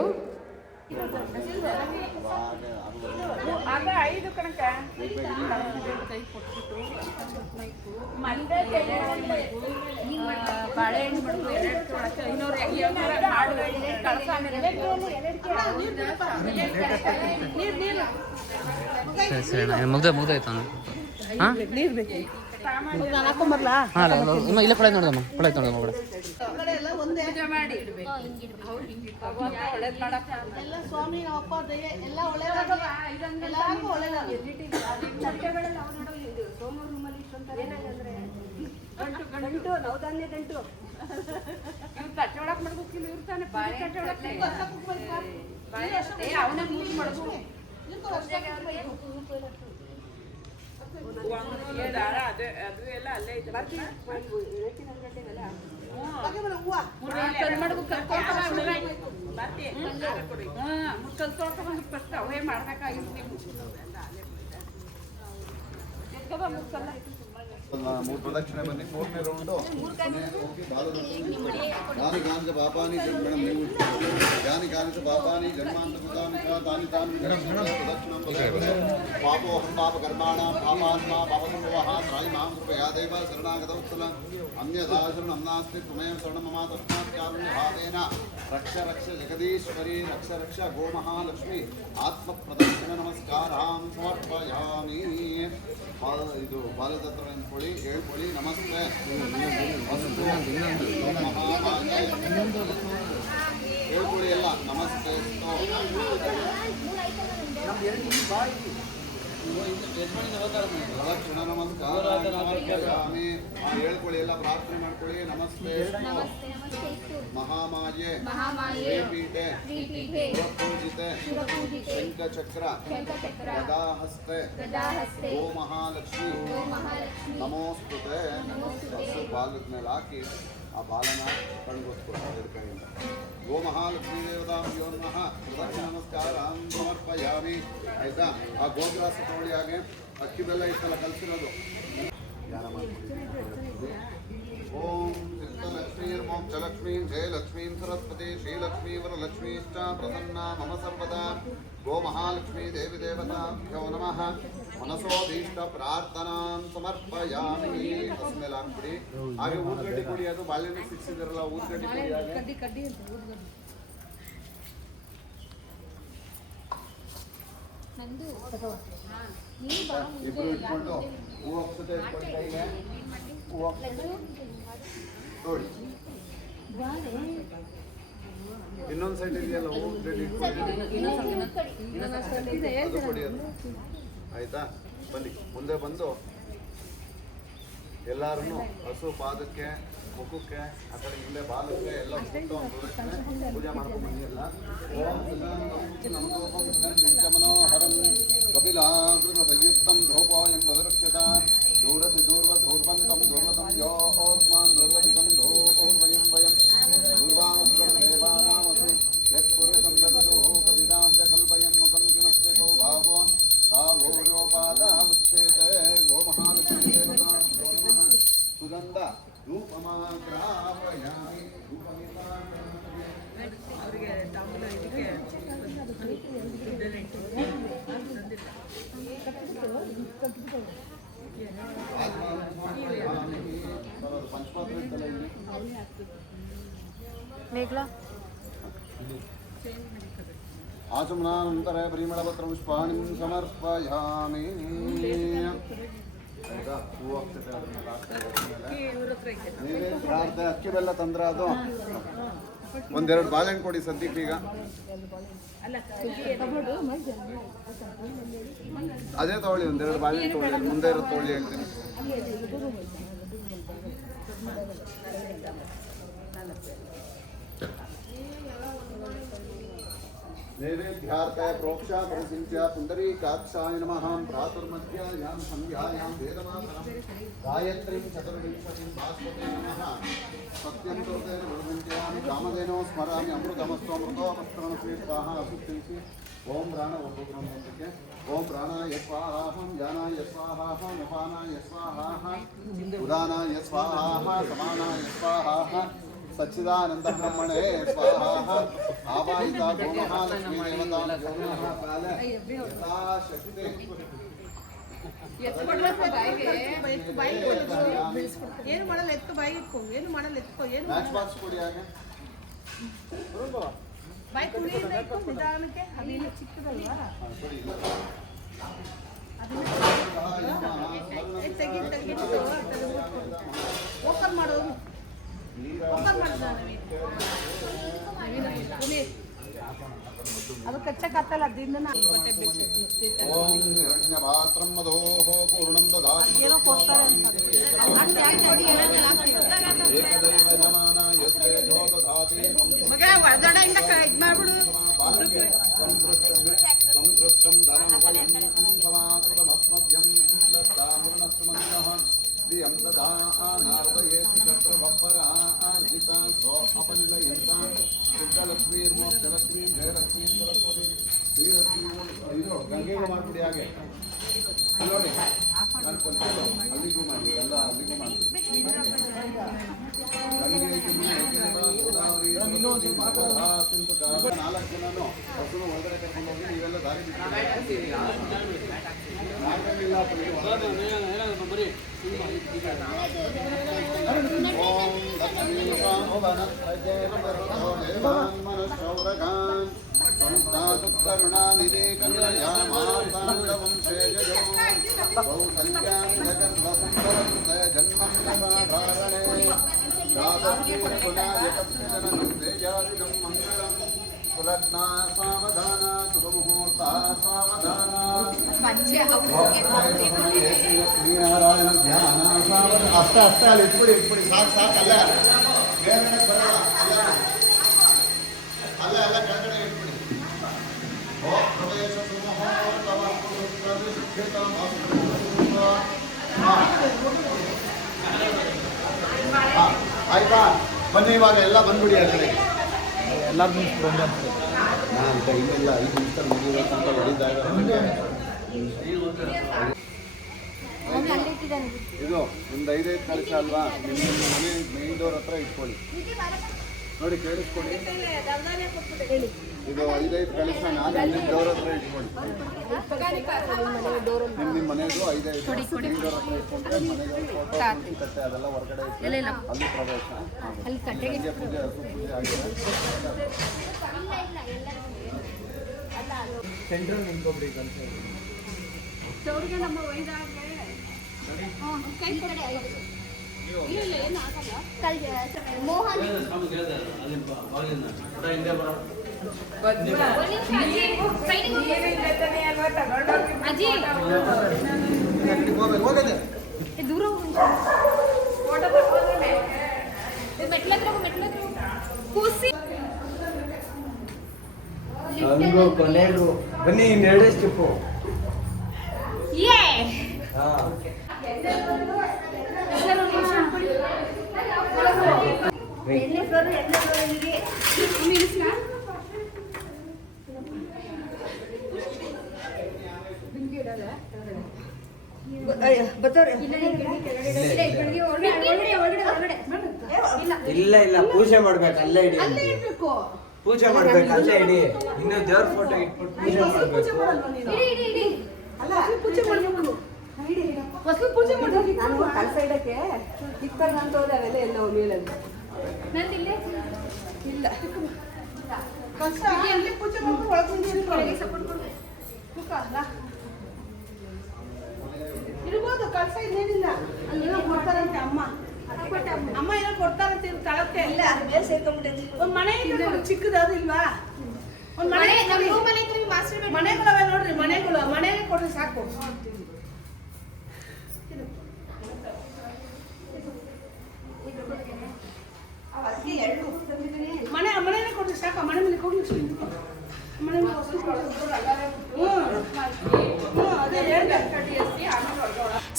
ಆಗ 5 ಕಣಕ ಕೈ ಕೊಟ್ಬಿಟ್ಟು ಮಂಡೆ ಬಾಳೆಹಣ್ಣು ಮಾಡ್ದು 2 ತೊಳಕ್ಕೆ 500 ಹಾಡು ಕಳಸ ಮುಗ್ದಾಯ್ತು. ಹಾಂ ನೀರು ಬೇಕು. ನಾನು ಹಾಕೊಂಬರ್ಲಾ? ಹಾಂ ಇಲ್ಲ ಕೊಳೆ ನೋಡಮ್ಮ, ಕೊಳೆ ನೋಡಮ್ಮ ಕೂಡ ಎಲ್ಲ ಒಂದೇ ಮಾಡಿ ಒಳ್ಳೇದು ಮಾಡಕ್ಕ ಎಲ್ಲ ಸ್ವಾಮಿ ನಮ್ಮ ಅಪ್ಪ ದಯೆ ಎಲ್ಲ ಒಳ್ಳೇದಾಗಲ್ಲ, ಎಲ್ಲರಿಗೂ ಒಳ್ಳೇದಾಗಲ್ಲ. ಸೋಮವಾರ ರೂಮಲ್ಲಿ ಇಷ್ಟೊಂತಾರೆ ಗಂಟು ನವಧಾನ್ಯ ಗಂಟು ಇವ್ರು ತಟ್ಟೆ ಒಳಗೆ ಮಾಡ್ಬೇಕಿಲ್ಲ, ಇವ್ರು ತಾನೆ ತಟ್ಟೆ ಒಳಗೆ ಅವನೇ ಮೂರು ಮಾಡ್ಬೇಕು. ಅದು ಎಲ್ಲ ಅಲ್ಲೇ ಇದೆ. ಬರ್ತೀನಿ ಹೇಳ್ತೀನಿ 1 ಗಂಟೆಗೆಲ್ಲ ಹೂವು ಫಸ್ಟ್ ಅವೇ ಮಾಡ್ಬೇಕಾಗಿತ್ತು ನೀವು. ಮೂರು ಪ್ರದಕ್ಷಿಣೆ ಬನ್ನಿ. 3ನೇ ರೌಂಡು ಯಾನಿ ಕಾನಿಚ ಪಾಪಾನಿ ಮೇಡಮ್ ನೀವು ಯಾನಿ ಕಾನಿಚ ಪಾಪಾನಿ ಜನ್ಮಾಂತೃತಾನಿ ತಾನಿ ತಾನಿ ಪ್ರದಕ್ಷಿಣಂ ಪಾಪೋಹಂ ಪಾಪ ಕರ್ಮಾಣಾಂ ಪಾಪಾತ್ಮ ಪಾಪಸಂಭವಃ ತ್ರಾಯಿ ಮಾಂ ಕೃಪಯಾ ದೇವ ಶರಣಾಗತವತ್ಸಲ ಅನ್ಯಥಾ ಶರಣಂ ನಾಸ್ತಿ ತ್ವಮೇವ ಶರಣಂ ಮಮ ತಸ್ಮಾತ್ ಕಾರುಣ್ಯಭಾವೇನ ರಕ್ಷ ರಕ್ಷ ಜಗದೀಶ್ವರಿ ರಕ್ಷ ರಕ್ಷ ಗೋಮಹಾಲಕ್ಷ್ಮಿ ಆತ್ಮ ಪ್ರದಕ್ಷಿಣ ನಮಸ್ಕಾರಾನ್ ಸಮರ್ಪಯಾಮಿ. ಇದು ಬಾಲದ ಹತ್ರ ನಿಂತ್ಕೊಳ್ಳಿ, ಹೇಳ್ಕೊಳ್ಳಿ ನಮಸ್ತೆ ಹೇಳ್ಕೊಳ್ಳಿ ಎಲ್ಲ ನಮಸ್ತೆ ಪ್ರದಕ್ಷಿಣ ನಮಸ್ಕಾರ ಸಮರ್ಪಯಾಮಿ. ಹೇಳ್ಕೊಳ್ಳಿ ಎಲ್ಲ ಪ್ರಾರ್ಥನೆ ಮಾಡ್ಕೊಳ್ಳಿ. ನಮಸ್ತೆ ಮಹಾಮಾಯೆ ಶ್ರೀಪೀಠೆ ಶಿವಪೂಜಿತೆ ಶಂಖಚಕ್ರ ಗದಾಹಸ್ತೆ ಗೋಮಹಾಲಕ್ಷ್ಮಿ ನಮೋಸ್ತುತೆ. ಹಸು ಬಾಲದ ಮೇಲೆ ಹಾಕಿ ಆ ಬಾಲನ ಕಣ್ಗೊತ್ಕೊಡ್ತಾರೆ ಕೈಯಿಂದ. ಗೋಮಹಾಲಕ್ಷ್ಮೀ ದೇವತಾಭ್ಯೋ ನಮಃ ಪ್ರದಕ್ಷಿಣ ನಮಸ್ಕಾರ ಸಮರ್ಪಯಾಮಿ. ಆಯ್ತಾ? ಆ ಗೋಗ್ರಾಸ ತಗೊಳ್ಳಿ. ಹಾಗೆ ಅಕ್ಕಿ ಬೆಲ್ಲ ಇಷ್ಟೆಲ್ಲ ಕಲಿಸಿರೋದು ಧ್ಯಾನ ಮಾಡ್ತೀವಿ. ಓಂ ಸಿದ್ಧಲಕ್ಷ್ಮೀರ್ ಮೋಕ್ಷಲಕ್ಷ್ಮೀಂ ಜಯಲಕ್ಷ್ಮೀಂ ಸರಸ್ವತಿ ಶ್ರೀಲಕ್ಷ್ಮೀ ವರಲಕ್ಷ್ಮೀಶ್ಚ ಪ್ರಸನ್ನ ಮಮ ಸರ್ವದಾ. ಗೋಮಹಾಲಕ್ಷ್ಮೀ ದೇವಿ ದೇವತಾಭ್ಯೋ ನಮಃ ಮನಸೋಭೀಷ್ಟ ಪ್ರಾರ್ಥನಾಂ ಸಮರ್ಪಯಾಮಿ. ಮೇಲೆ ಹಾಕ್ಬಿಡಿ. ಹಾಗೆ ಊದ್ಗಡ್ಡಿ ಕೊಡಿ. ಅದು ಬಾಳೆಹಣ್ಣು ಸಿಕ್ಸಿದಿರಲ್ಲ ಊದ್ಗಡ್ಡಿ ಕೊಡಿ. ಹಾಗೆ ಇಬ್ರು ಇಟ್ಕೊಂಡು ಹೂ ಅಕ್ಷತೆ ಇಟ್ಕೊಂಡು ಕೈಗೆ ಹೂ ಅಕ್ಷತೆ ನೋಡಿ. ಇನ್ನೊಂದು ಸೈಡ್ ಇದೆಯಲ್ಲ ಹೂ ರೆಡಿ ಅದು ಕೊಡಿ. ಅದು ಆಯ್ತಾ? ಬನ್ನಿ ಮುಂದೆ ಬಂದು ಎಲ್ಲರೂ ಹಸು ಪಾದಕ್ಕೆ ಮುಖಕ್ಕೆ ಆ ಕಡೆ ಹಿಂದೆ ಬಾಲಕ್ಕೆ ಎಲ್ಲ ಪೂಜೆ ಮಾಡ್ಕೊಂಡು ಬನ್ನಿ. ಎಲ್ಲ ಮನೋಹರಂ ಕಪಿಲಾಕೃತ ಸಂಯುಕ್ತಂ ಧೂಪೋಯಂ ಪ್ರದೃಶ್ಯತ ದೂರಸಿ ದೂರ್ವಂತಂ ಧೂರ್ವತಂ ಯೋಸ್ಮಾನ್ ಧೂರ್ವತಿಕಂ ಧೂರ್ವಯಂ ವಯಂ ಧೂರ್ವಾಮಸ್ಕಂ ದೇವಾನಾಮಸಿ ಯತ್ಪುರುಷಂ ದದತು ಕವಿದಾಂತ ಕಲ್ಪಯನ್ ಮುಖಂ ಕಿಮಸ್ಯ ಕೌ ಭಾವೋ ತಾವೋರೋಪಾದ ಉಚ್ಛೇತೆ. ಗೋಮಹಾಲಕ್ಷ್ಮೀ ದೇವತಾ ಸುಗಂಧ ಧೂಪಮಾಗ್ರಾಪಯಾಮಿ. ಪಂಚಪಾತ್ರ ಇತ್ತಲ್ಲ ಇಲ್ಲಿ ಆಚಮನಾನಂತರ ಪರಿಮಳಪತ್ರ ಪುಷ್ಪಾಣಿ ಸಮರ್ಪಯಾಮಿ. ಆಯ್ತಾ? ಹೂವು ಆಗ್ತದೆ ಅದನ್ನೆಲ್ಲ ಅಕ್ಕಿ ಬೆಲ್ಲ ತಂದ್ರೆ ಅದು ಒಂದೆರಡು ಬಾಳೆಹಣ್ಣು ಕೊಡಿ ಸದ್ಯಕ್ಕೆ. ಈಗ ಅದೇ ತಗೊಳ್ಳಿ, ಒಂದೆರಡು ಬಾಳೆಹಣ್ಣು ತಗೊಳ್ಳಿ. ಮುಂದೆ ಇರೋದು ತಗೊಳ್ಳಿ ಹೇಳ್ತೀನಿ. नैवेद्यार्थाय प्रोक्षा परिचिन्त्य पुण्डरीकाक्षाय नमः भ्रातुर्मध्यायां संध्यायां वेदमातरं गायत्रीं चतुर्विंशतिं भास्वते नमः सत्यं कृतेन वरुणन्त्यामि कामधेनो स्मरामि अमृतमस्तोऽमृतोपस्त्रणश्री स्वाहा असुप्तिंसि ओम प्राण उपक्रमके ओम प्राणाय स्वाहा ज्ञानाय स्वाहा उपानाय स्वाहा उदानाय स्वाहा समानाय स्वाहा सच्चिदानंद ब्रह्मणे स्वाहा आवाहिता गोमहालक्ष्मी देवता काले यथाशक्ति ಏನು ಮಾಡಲ್ಲ ಎತ್ಕೊ ಬಾಯಿ ಇಟ್ಕೊ ಏನು ಮಾಡಲ್ಲ ಎತ್ಕೊ ಏನು ಮ್ಯಾಚ್ ಬಾಕ್ಸ್ ಕೊಡಿ ಹಾಗೆ ಬಾಯಿ ಕುಳಿಯಿಂದ ಇಟ್ಕೊ ನಿಧಾನಕ್ಕೆ ಅದಿಲ್ಲ ಚಿಕ್ಕದಲ್ವಾ ತೆಗಿ ಓಪನ್ ಮಾಡೋದು ಓಪನ್ ಮಾಡಿದ ಅದು ಕಚ್ಚಕತ್ತಲ್ಲ ಅದಿಂದ ಓಂ ಹಿರಣ್ಯಪಾತ್ರಂ ಮಧೋಃ ಪೂರ್ಣಂ ದದಾತಿ ಏನೋ ಕೊಡ್ತಾರೆ ಏಕದೇವ ಯಮಾನ ಯಸ್ತೆ ಜೋ ದದಾತಿ ಮಗ ಒಳಗಡೆಯಿಂದ ಇದು ಮಾಡ್ಬಿಡು ಸಂತೃಷ್ಟಂ ಧನಂ ವಯಂ ಸಮಾಕೃತಮಸ್ಮಭ್ಯಂ ದತ್ತಾ ಗಂಗೆಗೂ ಮಾಡ್ಬಿಡಿ ಹಾಗೆ ನೋಡಿ ನಾನು ಕೊಡ್ತೀನಿ ಅಲ್ಲಿಗೂ ಮಾಡಿ ಎಲ್ಲ ಅಲ್ಲಿಗೂ ಮಾಡ್ತೀನಿ ಗಂಗೆ ಗೋದಾವರಿ 4 ಜನನು ಹೊಸನು ಒಳಗಡೆ ಕರ್ಕೊಂಡು ಹೋಗಿ ನೀವೆಲ್ಲ ದಾರಿ ಕರುಣಾನಿಧಿ ಕನ್ನಯಾ ಮಾತಾಂಡವಂಶೇ ಜಯೋ ಬಹು ಸಂಖ್ಯಾಂ ಜನ್ಮಂ ಸಾಧಾರಣೆ ತೇಜಾದಿಕಂ ಮಂಗಳಂ ಕುಲಗ್ನ ಸಾವಧಾನ ಶುಭಮುಹೂರ್ತ ಸಾವಧಾನ ಶ್ರೀನಾರಾಯಣ ಧ್ಯಾನ ಸಾವಧಾನ ಅಷ್ಟೇ ಅಲ್ಲಿ ಇಟ್ಬಿಡಿ ಸಾಕಲ್ಲ ಬೇರೆ ಬರಲ್ಲ ಅಲ್ಲ ಕೆಳಗಡೆ ಇಟ್ಬಿಡಿ ಓ ಪ್ರವೇಶ ಸುಮುಹೂರ್ತವ ಆಯ್ತಾ ಬನ್ನಿ ಇವಾಗ ಎಲ್ಲ ಬಂದ್ಬಿಡಿ ಆ ಕಡೆ ಎಲ್ಲ ಬಂದು ನಾನು ಇನ್ನೆಲ್ಲ 5 ನಿಮಿಷದಲ್ಲಿ ಮುಗಿಬೇಕಂತ ಹೊಡಿದಾಗ ಇದು ಒಂದು 5 ಕಳಿಸ ಅಲ್ವಾ ನಿಮ್ಮ ಮನೆ ಮೇನ್ ಡೋರ್ ಹತ್ರ ಇಟ್ಕೊಳ್ಳಿ ನೋಡಿ ಕೇಳಿಸ್ಕೊಳ್ಳಿ ಇದು 5 ಕಳಿಸ ನಾನು ನಿಮ್ಮ ಡೋರ್ ಹತ್ರ ಇಟ್ಕೊಳ್ಳಿ ನಿಮ್ಮ ಮನೆಯದು 5 ಮೇನ್ ಡೋರ್ ಹತ್ರ ಇಟ್ಕೊಂಡ್ರೆ ಮನೆಗೆ ಫೋಟೋ ಕಟ್ಟೆ ಅದೆಲ್ಲ ಹೊರಗಡೆ ಇಟ್ಟು ಅಲ್ಲಿ ಪ್ರವೇಶ ಪೂಜೆ ಪೂಜೆ ಹಸು ಪೂಜೆ ಆಗಿದೆ ಸೆಂಟ್ರಲ್ ನಿಂತ್ಕೊಬಿಡಿ ಕಲ್ಸ ಮೋಹನ್ ಹೋಗದೆ ದೂರ ಹಂಗು ಕೊನೆಗೂ ಬನ್ನಿ ಇನ್ನೆರಡೇ ಸ್ಟೆಪ್ಪು ಇಲ್ಲ ಇಲ್ಲ ಪೂಜೆ ಮಾಡ್ಬೇಕು ಅಲ್ಲೇ ಇಡಿ ಪೂಜೆ ಮಾಡ್ಬೇಕು ಅಲ್ಲೇ ಇಡಿ ಇನ್ನು ದೇವ್ರ ಫೋಟೋ ಇಟ್ಬಿಟ್ಟು ಪೂಜೆ ಮಾಡ್ಬೇಕು ನಾನು ಕಳಸ ಇಡಕ್ಕೆ ಇಕ್ಕಾಗ ಅಂತ ಹೋದ್ರೆ ಅವೆಲ್ಲ ಎಲ್ಲ ಮೇಲಲ್ಲಿ ಇಲ್ಲ ಕಳಸ ಅಲ್ಲಿ ಪೂಜೆ ಮಾಡ್ಕೊಂಡು ಇರ್ಬೋದು ಕಳಸ ಇದೇನಿಲ್ಲ ಅಲ್ಲಿ ಏನೋ ಕೊಡ್ತಾರಂತೆ ಅಮ್ಮ ಏನೋ ಕೊಡ್ತಾರಂತೆ ತಳಕ್ಕೆ ಇಲ್ಲ ಅದ್ರ ಮೇಲೆ ಸೇರ್ಕೊಂಡ್ಬಿಟ್ಟೆ ಒಂದು ಮನೆ ಚಿಕ್ಕದಾದ್ರು ಇಲ್ವಾ ಒಂದು ಮನೆಗಳವೆ ನೋಡ್ರಿ ಮನೆಗೆ ಕೊಡ್ರಿ ಸಾಕು ಮನೆಯೇ ಕೊಡ್ರಿ ಸಾಕು ಮನೆ ಮೇಲೆ ಹೋಗಿ ಮನೆ ಅದೇ ಹೇಳ್ದೆ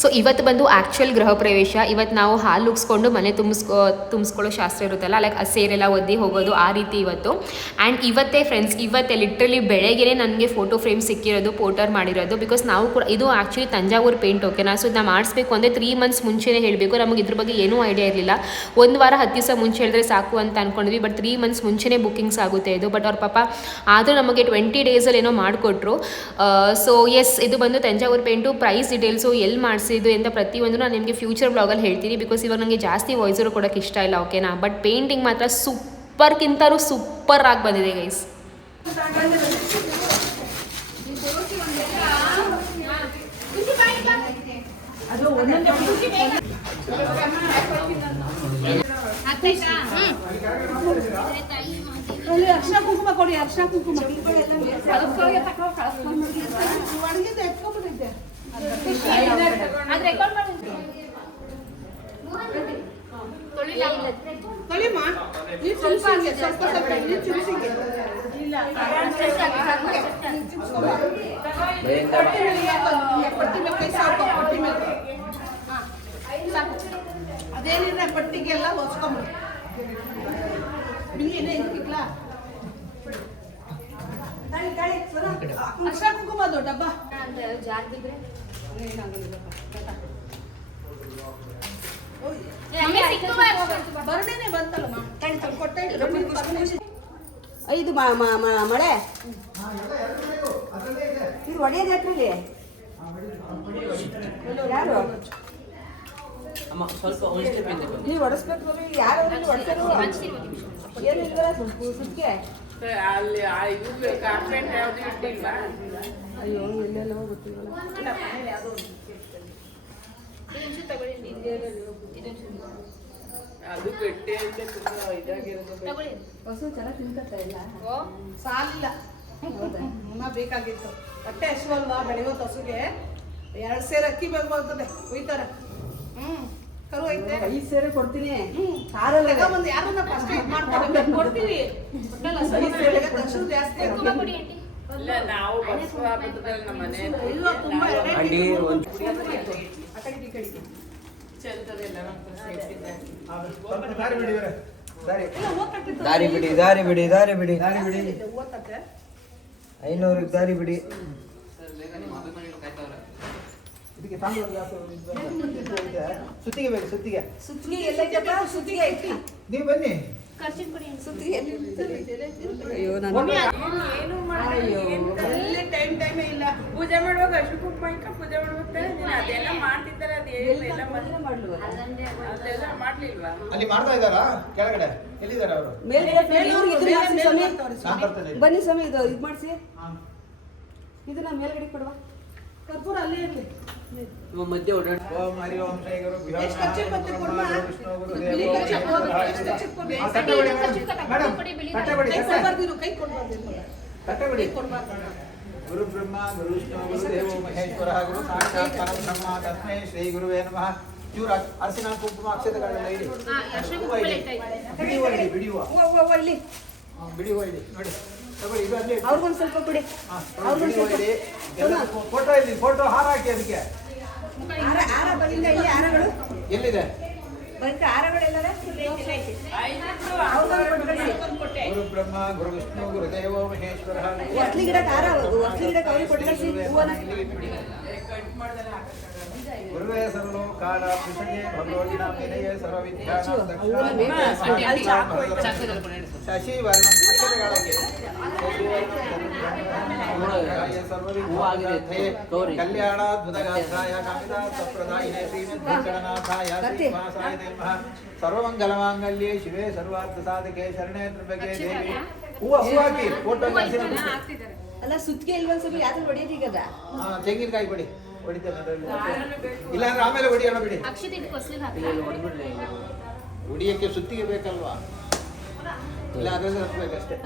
ಸೊ ಇವತ್ತು ಬಂದು ಆ್ಯಕ್ಚುಯಲ್ ಗೃಹ ಪ್ರವೇಶ. ಇವತ್ತು ನಾವು ಹಾಲು ಉಗಿಸ್ಕೊಂಡು ಮನೆ ತುಂಬಿಸ್ಕೊಳ್ಳೋ ಶಾಸ್ತ್ರ ಇರುತ್ತಲ್ಲ, ಲೈಕ್ ಸೇರೆಲ್ಲ ಒದ್ದಿ ಹೋಗೋದು ಆ ರೀತಿ ಇವತ್ತು. ಆ್ಯಂಡ್ ಇವತ್ತೇ ಫ್ರೆಂಡ್ಸ್, ಇವತ್ತೇ ಲಿಟ್ರಲಿ ಬೆಳಗ್ಗೆ ನನಗೆ ಫೋಟೋ ಫ್ರೇಮ್ ಸಿಕ್ಕಿರೋದು, ಪೋಟರ್ ಮಾಡಿರೋದು. ಬಿಕಾಸ್ ನಾವು ಕೂಡ ಇದು ಆ್ಯಕ್ಚುಲಿ ತಂಜಾವೂರು ಪೇಂಟ್, ಓಕೆನಾ. ಸೊ ನಾವು ಮಾಡಿಸ್ಬೇಕು ಅಂದರೆ 3 months ಮುಂಚೆನೇ ಹೇಳಬೇಕು. ನಮಗೆ ಇದ್ರ ಬಗ್ಗೆ ಏನೂ ಐಡಿಯಾ ಇರಲಿಲ್ಲ. 1 ವಾರ 10 ದಿವಸ ಮುಂಚೆ ಹೇಳಿದ್ರೆ ಸಾಕು ಅಂತ ಅಂದ್ಕೊಂಡ್ವಿ. ಬಟ್ 3 months ಮುಂಚೆನೇ ಬುಕ್ಕಿಂಗ್ಸ್ ಆಗುತ್ತೆ ಇದು. ಬಟ್ ಅವ್ರ ಪಾಪ ಆದರೂ ನಮಗೆ 20 days ಏನೋ ಮಾಡಿಕೊಟ್ರು. ಸೊ ಎಸ್, ಇದು ಬಂದು ತಂಜಾವೂರು ಪೇಂಟು. ಪ್ರೈಸ್ ಡೀಟೇಲ್ಸು, ಎಲ್ಲಿ ಮಾಡಿಸಿದ್ದು ಅಂತ ಪ್ರತಿಯೊಂದು ನಾನು ನಿಮಗೆ ಫ್ಯೂಚರ್ ಬ್ಲಾಗಲ್ಲಿ ಹೇಳ್ತೀನಿ. ಬಿಕಾಸ್ ಇವಾಗ ನನಗೆ ಜಾಸ್ತಿ ವಾಯ್ಸರು ಕೊಡೋಕ್ಕೆ ಇಷ್ಟ ಇಲ್ಲ, ಓಕೆನಾ. ಬಟ್ ಪೇಂಟಿಂಗ್ ಮಾತ್ರ ಸೂಪರ್ಗಿಂತಲೂ ಸೂಪರ್ ಆಗಿ ಬಂದಿದೆ ಗೈಸ್. ಅರ್ಶಿನ ಕುಂಕುಮ ಕೊಡಿ, ಅರ್ಶಿನ ಕುಂಕುಮ ತೊಳಿಮ್ಮ, ನೀರು ಸ್ವಲ್ಪ ನೀರು ಚುಮ್ಸಿಗೆ ಪಟ್ಟಿ ಮೇಲೆ ಕೈ ಸಾಕು, ಪಟ್ಟಿ ಮೇಲೆ ಸಾಕು. ಅದೇನಿಲ್ಲ ಪಟ್ಟಿಗೆಲ್ಲ ಹೊಸ್ಕೊಂಬಿಡಿ. ಬಿಂಗೆ ಇದಕ್ಕಿಲ್ಲ ಅರ್ಶ ಕುಂಕುಮ ಅದು ಡಬ್ಬ ಜಾರ್ ಬಿದ್ರೆ ಬರ್ಡೇನೆ ಬಂತಲ್ಲಮ್ಮ ಕೊಟ್ಟೆ ಇದು ಮಳೆ ಇದು ಒಡೆಯೋದು ಯಾಕ್ರಲ್ಲಿ ಯಾರು ಅಮ್ಮ ಸ್ವಲ್ಪ ಒಂದು ಸ್ಟೆಪ್ ಹಿಂದೆ ಬನ್ನಿ. ನೀವು ಹೊಡೆಸ್ಬೇಕು ಯಾರು ಹೊಡೆಸರು ಏನು ಇಲ್ವಲ್ಲ ಸುತ್ತಿಗೆ ಅಲ್ಲಿ ಇದು ಕಾರ್ಪೆಟ್ ಯಾವ್ದು ಇಟ್ಟಿಲ್ವಾ? ಅಯ್ಯೋ ಎಲ್ಲೆಲ್ಲ ಗೊತ್ತಿಲ್ವಲ್ಲ ಅದು ಗಟ್ಟಿ ಅಂತ ತುಂಬಾ ಇದಾಗಿರೋದು. ಹಸು ಚೆನ್ನಾಗಿ ತಿನ್ಕತ್ತ ಇಲ್ಲ ಸಾಲಿಲ್ಲ ಮುನ್ನ ಬೇಕಾಗಿತ್ತು ಹೊಟ್ಟೆ ಹಸುವಲ್ವಾ ಬೆಳೆಯೋದು ಹಸುಗೆ 2 ಸೇರು ಅಕ್ಕಿ ಬೇಕಾಗ್ತದೆ ಒಯ್ತಾರೆ ಕರು ಐತೆ 5 ಸೇರೆ ಕೊಡ್ತೀನಿ ಸಾರಲ್ಲ ತಗೊಂಬಂದು ಯಾರನ್ನ ಫಸ್ಟ್ ಇದು ಮಾಡ್ತಾರೆ ಕೊಡ್ತೀವಿ ಹಸು ಜಾಸ್ತಿ ಇಲ್ಲ ನಾವು ಬಸ್ ಹಬ್ಬದಲ್ಲಿ ನಮ್ಮ ಮನೆ ಇಲ್ಲ ತುಂಬಾ ಅಂಡಿ ಒಂದು ಚೆಲ್ತದೆಲ್ಲ ನಮ್ಮ ಸೇಫ್ಟಿ ದಾರಿ ಬಿಡಿ ಇವ್ರೆ. ದಾರಿ ದಾರಿ ಬಿಡಿ ದಾರಿ ಬಿಡಿ ದಾರಿ ಬಿಡಿ ದಾರಿ ಬಿಡಿ ಓದ್ತತೆ 500 ದಾರಿ ಬಿಡಿ. ಇದಕ್ಕೆ ತಾಂಬೂಲ ಗ್ಲಾಸು ಸುತ್ತಿಗೆ ಬೇಕು ಸುತ್ತಿಗೆ ಸುತ್ತಿಗೆ ಎಲ್ಲೈತಪ್ಪ ಸುತ್ತಿಗೆ ಐತಿ ನೀವು ಬನ್ನಿ ಸುತ್ತಿಗೆ ಅಯ್ಯೋ ಏನು ಅಲ್ಲಿ ಟೈಮೇ ಇಲ್ಲ ಪೂಜೆ ಮಾಡುವಾಗ ಅಷ್ಟು ಕುಂಕುಮ ಇಕ್ಕ ಪೂಜೆ ಮಾಡ್ಬೇಕಾದ್ರೆ ನೀನು ಅದೆಲ್ಲ ಮಾಡ್ತಿದ್ದಾರೆ ಅದೇನು ಎಲ್ಲ ಅದೆಲ್ಲ ಮಾಡ್ಲಿಲ್ವಾ? ಅಲ್ಲಿ ಮಾಡ್ತಾ ಇದ್ದಾರಾ ಕೆಳಗಡೆ ಎಲ್ಲಿದ್ದಾರೆ ಅವರು ಮೇಲ್ಗಡೆ ಇವ್ರಿಗೆ ಇದು ಮಾಡ್ಸಿ ಸ್ವಾಮಿ ನಾನು ಬರ್ತೇನೆ ಬನ್ನಿ ಸ್ವಾಮಿ ಇದು ಮಾಡಿಸಿ ಇದನ್ನ ಮೇಲ್ಗಡೆ ಕೊಡುವ ಕರ್ಪೂರ ಅಲ್ಲೇ ಇರಲಿ ಮಧ್ಯೆ ಓಡಾಡಿ ಓಂ ಹರಿ ಓಂ ಶ್ರೀ ಗುರು ಎಷ್ಟು ಖರ್ಚು ಬಂತು ಕೊಡ್ಮಾ? ಬಿಳಿ ಖರ್ಚು ಎಷ್ಟು ಖರ್ಚು ಕೊಡ್ಲಿ? ತಟ್ಟೆ ಬಿಡಿ ಮೇಡಮ್ ತಟ್ಟೆ ಬಿಡಿ ಕೈ ಕೊಡ್ಬಾರ್ದಿರು ಕೈ ಕೊಡ್ಬಾರ್ದಿರು ತಟ್ಟೆ ಬಿಡಿ ಕೊಡ್ಬಾರ್ದು ಗುರು ಬ್ರಹ್ಮ ಗುರು ವಿಷ್ಣು ಗುರು ದೇವೋ ಮಹೇಶ್ವರ ಗುರು ಸಾಕ್ಷಾತ್ ಪರಬ್ರಹ್ಮ ತಸ್ಮೈ ಶ್ರೀ ಗುರುವೇ ನಮಃ. ಚೂರ ಅರಸಿನ ಕುಂಕುಮ ಅಕ್ಷತೆಗಳೆಲ್ಲ ಇಡಿ ಬಿಡಿಯುವ ಇಡಿ ಬಿಡಿಯುವ ಇಲ್ಲಿ ಬಿಡಿಯುವ ಇಡಿ ನೋಡಿ ತಗೊಳ್ಳಿ ಇದು ಅಲ್ಲೇ ಇಡಿ. ಅವ್ರಿಗೊಂದು ಸ್ವಲ್ಪ ಕೊಡಿ ಹಾ, ಬಿಡಿಯುವ ಇಡಿ. ಎಲ್ಲ ಫೋಟೋ ಇಲ್ಲಿ ಫೋಟೋ ಹಾರ ಹಾಕಿ ಅದಕ್ಕೆ ಹಾರ ಬಂದಿಲ್ಲ ಇಲ್ಲಿ ಹಾರಗಳು ಎಲ್ಲಿದೆ ಬಂತ ಹಾರಗಳೆಲ್ಲರ ಗುರು ಬ್ರಹ್ಮ ಗುರು ವಿಷ್ಣು ಗುರು ದೇವೋ ಮಹೇಶ್ವರ ಹೊಸ್ಲಿ ಗಿಡಕ್ಕೆ ಹಾರ ಹೊಸ್ಲಿ ಗಿಡಕ್ಕೆ ಅವ್ರಿಗೆ ಕೊಟ್ಟು ಕಳಿಸಿ ಹೂವನ ಗುರುವೇ ಸರ್ವೋ ಕಾಲ ಪೃಥಗೆ ಭಗವತಿನ ವಿನಯ ಸರ್ವವಿದ್ಯಾನಾಂ ಶಶಿ ವರ್ಣ ಅಕ್ಷರಗಳಕ್ಕೆ ಕಲ್ಯಾಣಾದ್ಭುತಗಾತ್ರಾಯ ಕಾಮಿತಾರ್ಥಪ್ರದಾಯಿನೇ ಶ್ರೀಮದ್ವೆಂಕಟನಾಥಾಯ ಶ್ರೀನಿವಾಸಾಯ ನಮಃ. ಸರ್ವಮಂಗಲಮಾಂಗಲ್ಯೆ ಶಿವೆ ಸರ್ವಾರ್ಥ ಸಾಧಕೆ ಶರಣೆ ತ್ರ್ಯಂಬಕೆ ದೇವಿ. ಹೂವು ಹಾಕಿ ಫೋಟೋ ಅಲ್ಲ ಸುತ್ತಿಗೆ ಇಲ್ವೊಂದು ಸ್ವಲ್ಪ ಯಾತ್ರ ಹೊಡೆಯೋದು ಈಗದ ತೆಂಗಿನಕಾಯಿ ಕೊಡಿ ಹೊಡಿತೇನೆ ಅದರಲ್ಲಿ. ಇಲ್ಲಾಂದ್ರೆ ಆಮೇಲೆ ಹೊಡಿಯೋಣ ಬಿಡಿ. ಹೊಡಿಯಕ್ಕೆ ಸುತ್ತಿಗೆ ಬೇಕಲ್ವಾ? ಇಲ್ಲ ಅದರಲ್ಲಿ ಹತ್ಬೇಕಷ್ಟೇ.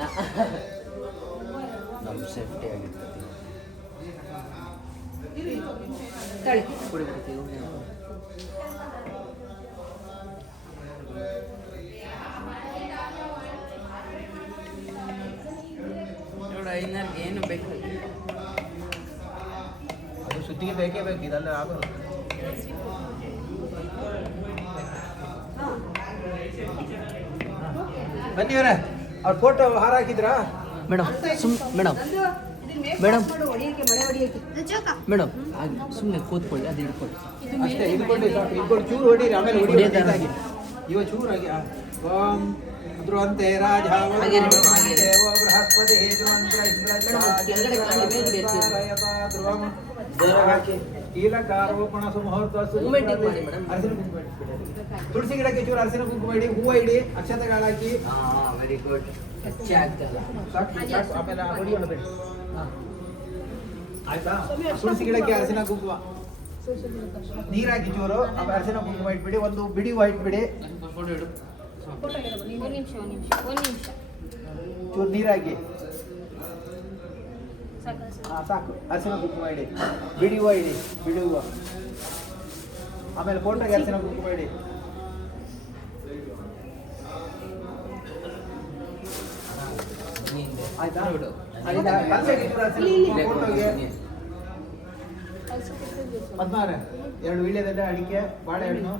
ನಮ್ಮ ಸೇಫ್ಟಿ ಆಗಿರ್ತದೆ. ತಳಿ ಕುಡಿಬಿಡ್ತೀವಿ ನೋಡು ಐನರ್ಗೆ ಏನು ಬೇಕು ಅದು ಸುತ್ತಿಗೆ ಬೇಕೇ ಬೇಕು ಇದೆಲ್ಲ ಆಗೋದು. ಬನ್ನಿ ಇವರೇ ಅವ್ರ ಫೋಟೋ ಹಾರ ಹಾಕಿದ್ರಾ ಮೇಡಮ್ ಮೇಡಮ್ ಮೇಡಮ್ ಹೊಡಿಯಕ್ಕೆ ಮಳೆ ಹೊಡಿಯಕ್ಕೆ ಮೇಡಮ್ ಸುಮ್ಮನೆ ಕೂತ್ಕೊಳ್ಳಿ ಅದು ಹಿಡ್ಕೊಳ್ಳಿ. ಅಷ್ಟೇ ಇದ್ಕೊಂಡು ಸಾಕು. ಇದ್ಕೊಂಡು ಚೂರು ಹೊಡೀರಿ ಆಮೇಲೆ ಹೊಡಿಯೋದಾಗಿ ಇವ ಚೂರಾಗಿ ಓಂ ಧ್ರುವಂತೆ ರಾಜ ದೇವೋ ಬೃಹಸ್ಪತಿ ಧ್ರುವಂ ಕೀಲಕಾರೋಪಣ ಸುಮುಹೂರ್ತ ತುಳಸಿ ಗಿಡಕ್ಕೆ ಚೂರು ಅರಸಿನ ಕುಂಕುಮ ಇಡಿ ಹೂವು ಇಡಿ ಅಕ್ಷತೆಗಳು ಹಾಕಿ ವೆರಿ ಗುಡ್ ಆಗ್ತಲ್ಲ. ಸಾಕು ಸಾಕು ಆಮೇಲೆ ಹೊಡಿಯೋಣ ಬೇಡ. ಆಯ್ತಾ? ತುಳಸಿ ಗಿಡಕ್ಕೆ ಅರಸಿನ ಕುಂಕುಮ ನೀರಾಕಿ ಚೂರು ಆಮೇಲೆ ಅರಸಿನ ಕುಂಕುಮ ಇಟ್ಬಿಡಿ. ಒಂದು ಬಿಡಿ ವೈಟ್ ಬಿಡಿ ಒಂದು ನಿಮಿಷ ಚೂರು ನೀರಾಕಿ ಸಾಕು ಅರಸಿನ ಕುಂಕುಮ ಇಡಿ ಬಿಡಿ ಹೂವು ಇಡಿ ಬಿಡಿ ಹೂವು ಆಮೇಲೆ ಫೋಟೋಗೆ ಅರಸಿನ ಕುಂಕುಮ ಇಡಿ. ಆಯ್ತಾ? ಆಯ್ತಾ? ಕಲ್ಸಿಗೆ ಚೂರು ಅರಸಿನ ಕುಂಕುಮ ಫೋಟೋಗೆ. ಪದ್ಮಾರ 2 ವೀಳ್ಯದೆಲೆ ಅಡಿಕೆ ಬಾಳೆಹಣ್ಣು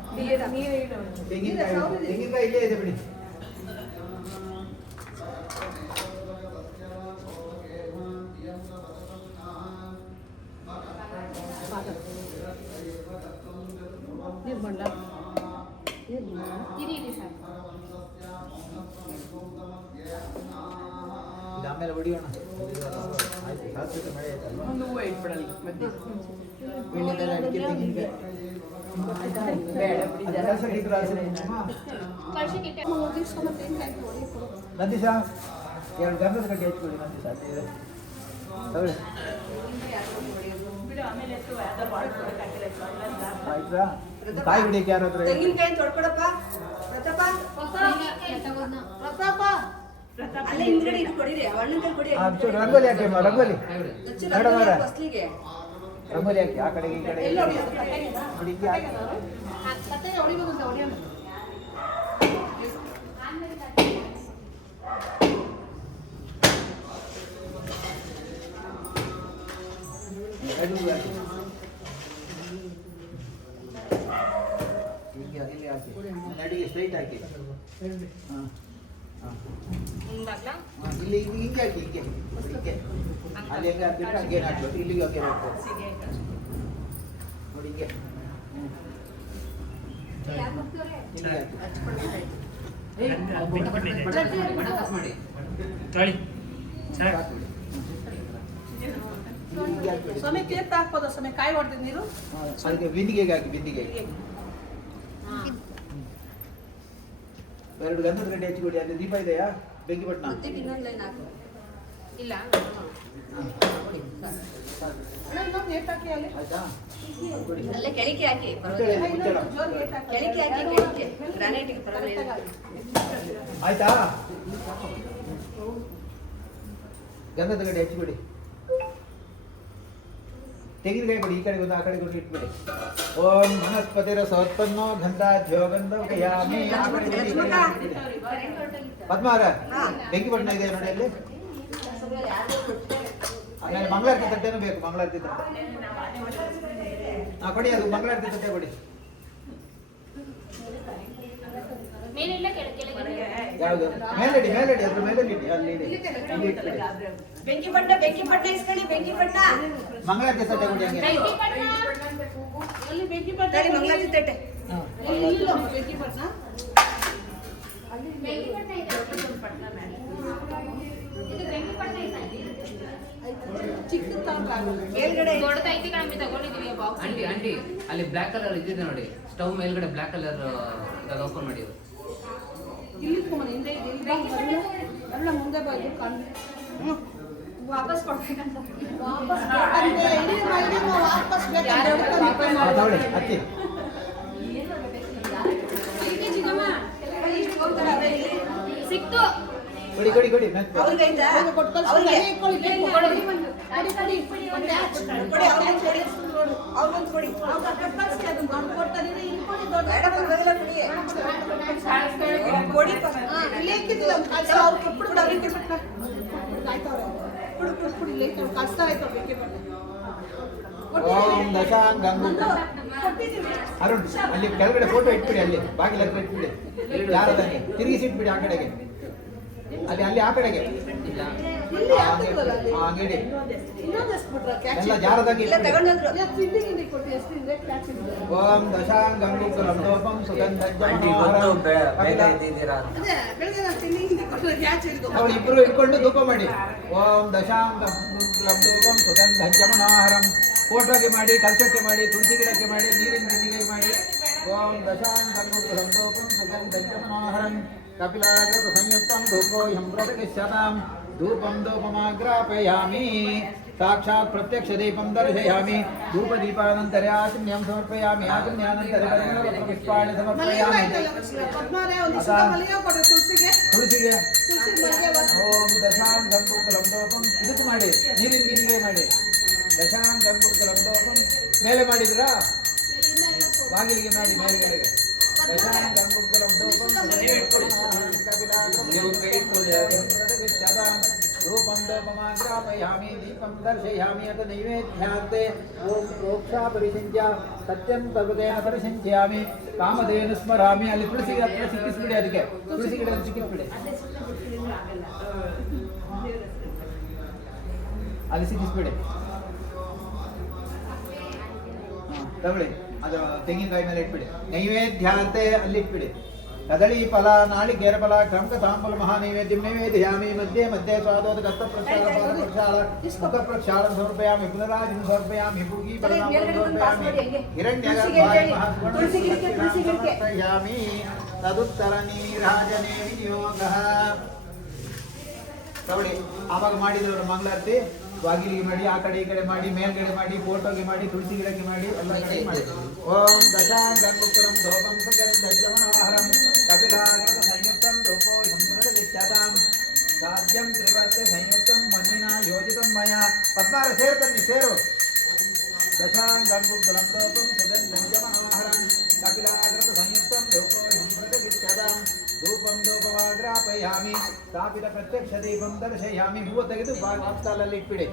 ತೆಂಗಿನಕಾಯಿ ಇಲ್ಲೇ ಇದೆ ಬಿಡಿ. ಇರಿ ಸರ್. ಇದು ಆಮೇಲೆ ಹೊಡಿಯೋಣ. ಆಯ್ತು, ಸಾಧ್ಯತೆ ಮಳೆ ಆಯ್ತಲ್ಲ. ಒಂದು ಹೂವು ಇಟ್ಬಿಡಲಿ ಮಧ್ಯೆ. ಬೆಳ್ಳಿದೆಲ್ಲ ಅಡಿಕೆ ತೆಂಗಿನಕಾಯಿ. ಬೇಡ ಬಿಡಿ ಅದು ಜನ. ಕಳ್ಸಕ್ಕೆ ಇದ್ರೆ ಆಸರೆ ಅಮ್ಮ. ಕಳ್ಸಕ್ಕೆ ಇಟ್ಟೆ. ನಂದೀಶ 2 ಗಂಧದ ಕಡ್ಡಿ ಹಚ್ಕೊಳ್ಳಿ ನಂದೀಶ. ಅಲ್ಲಿ ತಗೊಳ್ಳಿ. ಆಯ್ತಾ? ಕಾಯಿ ಹೊಡಿಯಕ್ಕೆ ಯಾರಾದ್ರೂ ತೆಂಗಿನಕಾಯಿ ತೊಡ್ಕೊಡಪ್ಪ ಪ್ರತಾಪ. ಪ್ರತಾಪ ಅಲ್ಲೇ ಹಿಂದ್ಗಡೆ ಇದು ಕೊಡಿರಿ, ಅಣ್ಣನ ಕೈ ಕೊಡಿ. ರಂಗೋಲಿ ಹಾಕಿ ಅಮ್ಮ, ರಂಗೋಲಿ ಹಚ್ಚು ಬೇಡ ರಂಗೋಲಿ ಮಾರ್ರೆ. ಫಸ್ಲಿಗೆ. ರಂಗೋಲಿ ಹಾಕಿ ಆ ಕಡೆಗೆ ಈ ಕಡೆಗೆ ಎಲ್ಲಿ ನೋಡಿ, ಹೊಡಿಯೋದು? ಹಿಂಗೆ ಹಾಕಿ. ಕತ್ತೆಗೆ ಹೊಡಿಬೇಕು ಅಂತ ಹೊಡಿಯೋಣ. ಎರಡು ಹಾಕಿ. ಹೀಗೆ ಇಲ್ಲಿ ಹಾಕಿ. ನಡಿಗೆ ಸ್ಟ್ರೈಟ್ ಹಾಕಿ. ಹಾಂ ಇಲ್ಲಿ ಹಿಂಗೆ ಹಾಕಿ, ಹಿಂಗೆ ಹಿಂಗೆ ಅಲ್ಲಿ ಹೆಂಗೆ ಹಾಕ್ಬಿಟ್ಟು ಹಂಗೆ ಹಾಕ್ಬೇಕು. ಇಲ್ಲಿಗೆ ಹಾಕಿ ಹಾಕ್ಬೇಕು ನೋಡಿ, ಹಿಂಗೆ ಹಿಂಗೆ ಹಾಕಿ. ಸಮಯ ತೀರ್ಥ ಹಾಕ್ಬೋದ ಸಮಯ ಕಾಯಿ ಹೊಡೆದ ನೀರು ಅದಕ್ಕೆ ಬಿಂದಿಗೆಗೆ ಹಾಕಿ, ಬಿಂದಿಗೆಗೆ 2 ಗಂಧದ ಗಡ್ಡೆ ಹಚ್ಚಿಕೊಡಿ. ಅಲ್ಲಿ ದೀಪ ಇದೆಯಾ? ಬೆಂಕಿ ಪಟ್ಟಣ ಮತ್ತೆ ಇನ್ನೊಂದು ಲೈನ್ ಹಾಕು. ಇಲ್ಲ. ಇನ್ನೊಂದು ಏಟ್ ಹಾಕಿ ಅಲ್ಲಿ ಆಯ್ತಾ? ಕೊಡಿ. ಅಲ್ಲೇ ಕೆಳಕ್ಕೆ ಹಾಕಿ ಮುಚ್ಚಳ ಇದೆ, ಮುಚ್ಚಳ. ಜೋರ್ ಏಟ್ ಹಾಕಿ ಕೆಳಕ್ಕೆ ಹಾಕಿ ಕೆಳಕ್ಕೆ ಗ್ರಾನೈಟ್ಗೆ ಪರವಾಗಿಲ್ಲ. ಆಯ್ತಾ? ಗಂಧದ ಗಡ್ಡೆ ಹಚ್ಚಿಬಿಡಿ. ತೆಂಗಿನಕಾಯಿ ಕೊಡಿ, ಈ ಕಡೆ ಒಂದು ಆ ಕಡೆ ಕೊಟ್ಟು ಇಟ್ಬಿಡಿ. ಓಂ ವನಸ್ಪತಿರ ಸೋತ್ಪನ್ನೋ ಗಂಧಾಧ್ಯ ಗಂಧವಕಯಾಮಿ. ಆ ಕಡೆ ಕೊಡಿ, ಈ ಕಡೆ ಇಟ್ಬಿಡಿ. ಪದ್ಮಾರ ಬೆಂಕಿ ಬಣ್ಣ ಇದೆ ನೋಡಿ ಅಲ್ಲಿ. ಆಮೇಲೆ ಮಂಗಳಾರತಿ ತಟ್ಟೆನೂ ಬೇಕು, ಮಂಗಳಾರತಿ ತಟ್ಟೆ. ಕೊಡಿ, ಅದು ಮಂಗಳಾರತಿ ತಟ್ಟೆ ಕೊಡಿ. ಮೇಲಿಲ್ಲ ಕೆಳಗೆ. ಯಾವುದು? ಮೇಲಡಿ, ಮೇಲಡಿ, ಅದ್ರ ಮೇಲಡಿ ಇಡಿ, ಅಲ್ಲಿ ಇಡಿ. ಇಲ್ಲಿ ಇಟ್ಬಿಡಿ. ಬೆಂಕಿ ಪಟ್ಟ ಇಸ್ಕೊಳ್ಳಿ, ಬೆಂಕಿ ಪಟ್ಟ. ಮಂಗಳಾರತಿ ತಟ್ಟೆ ಕೊಡಿ ಹಂಗೆ. ಅಲ್ಲಿ ಬೆಂಕಿ ಪಟ್ಟ ತಡಿ, ಮಂಗಳಾರತಿ ತಟ್ಟೆ. ಹಾ. ಇಲ್ಲ ಬೆಂಕಿ ಪಟ್ಟ ಬೆಂಕಿ ಪಟ್ಟ ಇದೆ. ಇದು ಬೆಂಕಿ ಪಟ್ಟ ಇದೆ. ಚಿಕ್ಕ ತಗೊಂಡ್ರಾಗಲ್ಲ ಮೇಲ್ಗಡೆ ದೊಡ್ಡದೈತಿ ಕಡಿಮೆ ತಗೊಂಡಿದೀವಿ ಬಾಕ್ಸ್. ಆಂಟಿ ಅಲ್ಲಿ ಬ್ಲ್ಯಾಕ್ ಕಲರ್ ಇದ್ದಿದೆ ನೋಡಿ, ಸ್ಟವ್ ಮೇಲ್ಗಡೆ ಬ್ಲ್ಯಾಕ್ ಕಲರ್ ಓಪನ್ ಮಾಡಿ. ಇಲ್ಲಿ ಇಟ್ಕೊಂಬನೆ ಹಿಂದೆ ಅಲ್ಲ ಮುಂದೆ ಬಂದು ಕಣ್ಣು ವಾಪಸ್ ಕೊಡ್ಬೇಕಂತ. ವಾಪಸ್ ಬೇಕಂತೆ, ಇಲ್ಲಿ ಮಲ್ಗಿನ ವಾಪಸ್ ಬೇಕಂತೆ. ಹಾ, ತಗೊಳ್ಳಿ, ಹತ್ತಿ. ಅದಕ್ಕೆ ಚಿಕ್ಕಮ್ಮ ಇಷ್ಟು ಹೋಗ್ತಾರೆ ಅದೇ ಇಲ್ಲಿ. ಸಿಕ್ತು. ಕೊಡಿ ಕೊಡಿ ಕೊಡಿ ಮೆತ್ತ. ಅವ್ರಿಗೆ ಆಯ್ತಾ? ಕೊಟ್ಟು ಕಳ್ಸಿ, ಅವ್ರಿಗೆ ಕೈ ಇಟ್ಕೊಳ್ಳಿ, ಕೈ ಇಟ್ಕೊಳ್ಳಿ. ಕೊಡಿ, ಕೊಡಿ, ಒಂದು ಹ್ಯಾಚ್. ಕೊಡಿ, ಅವ್ರಿಗೆ ಕೊಡಿ. ಅವ್ರಿಗೊಂದು ಕೊಡಿ. ಅವ್ರು ಕಟ್ಟಾಕ್ಸಿ ಅದನ್ನ ದೊಡ್ಡ ಕೊಡ್ತಾರೆ, ಇಟ್ಕೊಳ್ಳಿ ದೊಡ್ಡ. ಬೇಡ, ಪರವಾಗಿಲ್ಲ, ಕೊಡಿ. ಕೊಡಿ ಹಾ, ಇಲ್ಲೇ ಇಕ್ಕಿದ್ದಿಲ್ಲ, ಒಂದು ಕಳ್ಸ, ಅವ್ರು ಕೊಟ್ಬಿಡು, ಅವ್ರಿಗೆ ಕೊಟ್ಬಿಟ್ಟ. ಆಯ್ತವ್ರೆ. ಕೊಡು, ಕೊಡು, ಕೊಡು, ಇಲ್ಲೇ ಇಟ್ಟು ಅವ್ರು ಕಳ್ಸ್ತಾ ಆಯ್ತು, ಅವ್ರು ಬೆಂಕಿ ಪಟ್ಟ. ಓಂ ದಶಾಂಗಂ. ಕೊಟ್ಟಿದ್ದೀವಿ. ಅರುಣ್ ಅಲ್ಲಿ ಕೆಳಗಡೆ ಫೋಟೋ ಇಟ್ಬಿಡಿ, ಅಲ್ಲಿ ಬಾಗಿಲ ಹತ್ರ ಇಟ್ಬಿಡಿ. ಯಾರದಾನೆ ತಿರುಗಿಸಿ ಇಟ್ಬಿಡಿ ಆ ಕಡೆಗೆ, ಅಲ್ಲಿ ಅಲ್ಲಿ ಆ ಕಡೆಗೆ. ಇಲ್ಲ ಇಲ್ಲಿ ಹಾಕಿದ್ವಲ್ಲ ಅಲ್ಲಿ. ಹಂಗಿಡಿ. ಇನ್ನೊಂದು ಎಷ್ಟು ಬಿಟ್ರ ಕ್ಯಾಚ್ ಎಲ್ಲ ಜಾರದಾಗಿ ಇಲ್ಲ ತಗೊಂಡೋದ್ರು. ತಿಂಡಿ ಗಿಂಡಿ ಕೊಟ್ಟು ಎಷ್ಟು ತಿಂದ್ರೆ ಕ್ಯಾಚ್ ಇದ್ರೆ ಓಂ ದಶಾಂಗಂ ಗುರುಲೋಪಂ ಸುಗಂಧಜ್ಜಂ. ಬೇಗ ಇದ್ದಿದ್ದೀರಾ ಅಂತ. ಅದೇ ಬೆಳಗ್ಗೆ ನಾವು ತಿಂಡಿ ಗಿಂಡಿ ಕೊಟ್ಟು ಕ್ಯಾಚ್ ಇಟ್ಕೊ. ಅವ್ರು ಇಬ್ರು ಇಟ್ಕೊಂಡು ಧೂಪ ಮಾಡಿ. ಓಂ ದಶಾಂಗಂ ಗುರುಲೋಪಂ ಸುಗಂಧಜ್ಜಂ ಮನೋಹರಂ. ಫೋಟೋಗೆ ಮಾಡಿ, ಕಲಶಕ್ಕೆ ಮಾಡಿ, ತುಳಸಿ ಗಿಡಕ್ಕೆ ಮಾಡಿ, ನೀರಿನ ಬಿಂದಿಗೆಗೆ ಮಾಡಿ. ಓಂ ದಶಾಂಗಂ ಗುರುಲೋಪಂ ಸುಗಂಧಜ್ಜಂ ಮನೋಹರಂ. ಕಪಿಲಾಗೃತ ಸಂಯುಕ್ತಂ ಧೂಪೋಹಂ ಪ್ರತಿಷ್ಠತಾಂ. ಧೂಪಂ ಧೂಪಮಾಗ್ರಾಪಯಾಮಿ. ಸಾಕ್ಷಾತ್ ಪ್ರತ್ಯಕ್ಷ ದೀಪಂ ದರ್ಶಯಾಮಿ. ಧೂಪ ದೀಪಾನಂತರ ಆಚಮ್ಯಂ ಸಮರ್ಪಯಾಮಿ. ಆಚಮ್ಯಾನಂತರ ಪುಷ್ಪಾಣಿ ಸಮರ್ಪಯಾಮಿ. ಪದ್ಮಾನೇ ಒಂದು ಸುತ್ತ ಮಲ್ಲಿಗೆ ಕೊಡ್ರಿ ತುಳಸಿಗೆ. ತುಳಸಿಗೆ ತುಳಸಿ ಮಲ್ಲಿಗೆ ಒಂದು. ಓಂ ದಶಾಂಗಂ ಗುರುಲೋಪಂ. ಇದಕ್ಕೆ ಮಾಡಿ, ನೀರಿನ ಬಿಂದಿಗೆ ಮಾಡಿ. ದಶಾಂಗಂ ಗುರುಲೋಪಂ ಮೇಲೆ ಮಾಡಿದ್ರಾ? ಬಾಗಿಲಿಗೆ ಮಾಡಿ, ಮೇಲ್ಗಡೆಗೆ. ದಶಾಂಗಂ ಗುರುಲೋಪಂ ನೀವು ಕೈ ಇಟ್ಕೊಳ್ಳಿ. ರೂಪಂ ಧೂಪಮಾಗ್ರಾಪಯಾಮಿ. ದೀಪಂ ದರ್ಶಯಾಮಿ. ಅತ ನೈವೇದ್ಯಾರ್ತೆ ಓಂ ಪ್ರೋಕ್ಷಾ ಪರಿಸಿಂಚ್ಯ ಸತ್ಯಂ ಸರ್ವದೇನ ಪರಿಸಿಂಚ್ಯಾಮಿ. ಕಾಮಧೇನು ಸ್ಮರಾಮಿ. ಅಲ್ಲಿ ತುಳಸಿ ಹತ್ರ ಸಿಕ್ಕಿಸ್ಬಿಡಿ, ಅದಕ್ಕೆ ತುಳಸಿ ಗಿಡ ಸಿಕ್ಕಿಸ್ಬಿಡಿ, ಅಲ್ಲಿ ಸಿಕ್ಕಿಸ್ಬಿಡಿ. ತಗೊಳ್ಳಿ, ಅದು ತೆಂಗಿನಕಾಯಿ ಮೇಲೆ ಇಟ್ಬಿಡಿ. ನೈವೇದ್ಯಾಂತೆ ಅಲ್ಲಿ ಇಟ್ಬಿಡಿ. ಕದಳಿ ಫಲ, ನಾಳಿಕೇರ ಫಲ, ಕ್ರಮಕ ತಾಂಬೂಲ ಮಹಾನೈವೇದ್ಯಂ ನೈವೇದ್ಯಾಮಿ. ಮಧ್ಯೆ ಮಧ್ಯೆ ಸ್ವಾದೋದ ಹಸ್ತ ಪ್ರಕ್ಷಾಳ, ಪಾದ ಪ್ರಕ್ಷಾಳ, ಮುಖ ಪ್ರಕ್ಷಾಳ ಸಮರ್ಪಯಾಮಿ. ಪುನರಾಜಿಂ ಸಮರ್ಪಯಾಮಿ. ಭೂಗಿ ಪರಿಣಾಮ ಸಮರ್ಪಯಾಮಿ. ಹಿರಣ್ಯಗರ್ಭಾಯಾಮಿ. ತದುತ್ತರ ನೀರಾಜನೆ ವಿನಿಯೋಗಃ. ತಗೊಳ್ಳಿ, ಆವಾಗ ಮಾಡಿದವರು ಮಂಗಳಾರತಿ ಬಾಗಿಲಿಗೆ ಮಾಡಿ, ಆ ಕಡೆ ಈ ಕಡೆ ಮಾಡಿ, ಮೇಲ್ಗಡೆ ಮಾಡಿ, ಫೋಟೋಗೆ ಮಾಡಿ, ತುಳಸಿ ಗಿಡಕ್ಕೆ ಮಾಡಿ, ಎಲ್ಲ ಕಡೆ ಮಾಡಿ. ಓಂ ದಶಾಂಗಂಗುಪುರಂ ಧೂಪಂ ಸುಗಂಧಜ್ಜಮನೋಹರಂ ಕಪಿಲಾಗತ ಸಂಯುಕ್ತಂ ಧೂಪೋ ಸಂಪ್ರದವಿಚ್ಯತಾಂ ಸಾಧ್ಯಂ ತ್ರಿವರ್ತೆ ಸಂಯುಕ್ತಂ ಮನ್ನಿನ ಯೋಜಿತಂ ಮಯ. ಪದ್ಮಾರ ಸೇರು ತನ್ನಿ, ಸೇರು. ದಶಾಂಗಂಗುಪುರಂ ಧೂಪಂ ಸುಗಂಧಜ್ಜಮನೋಹರಂ ಕಪಿಲಾಗತ ಸಂಯುಕ್ತಂ ಧೂಪೋ ಸಂಪ್ರದವಿಚ್ಯತಾಂ ಧೂಪಂ ಧೂಪವಾಗ್ರಾಪಯಾಮಿ. ಸ್ಥಾಪಿತ ಪ್ರತ್ಯಕ್ಷ ದೀಪಂ ದರ್ಶಯಾಮಿ. ಹೂವು ತೆಗೆದು ಬಾಗಿಲಲ್ಲಿ ಇಟ್ಬಿಡಿ.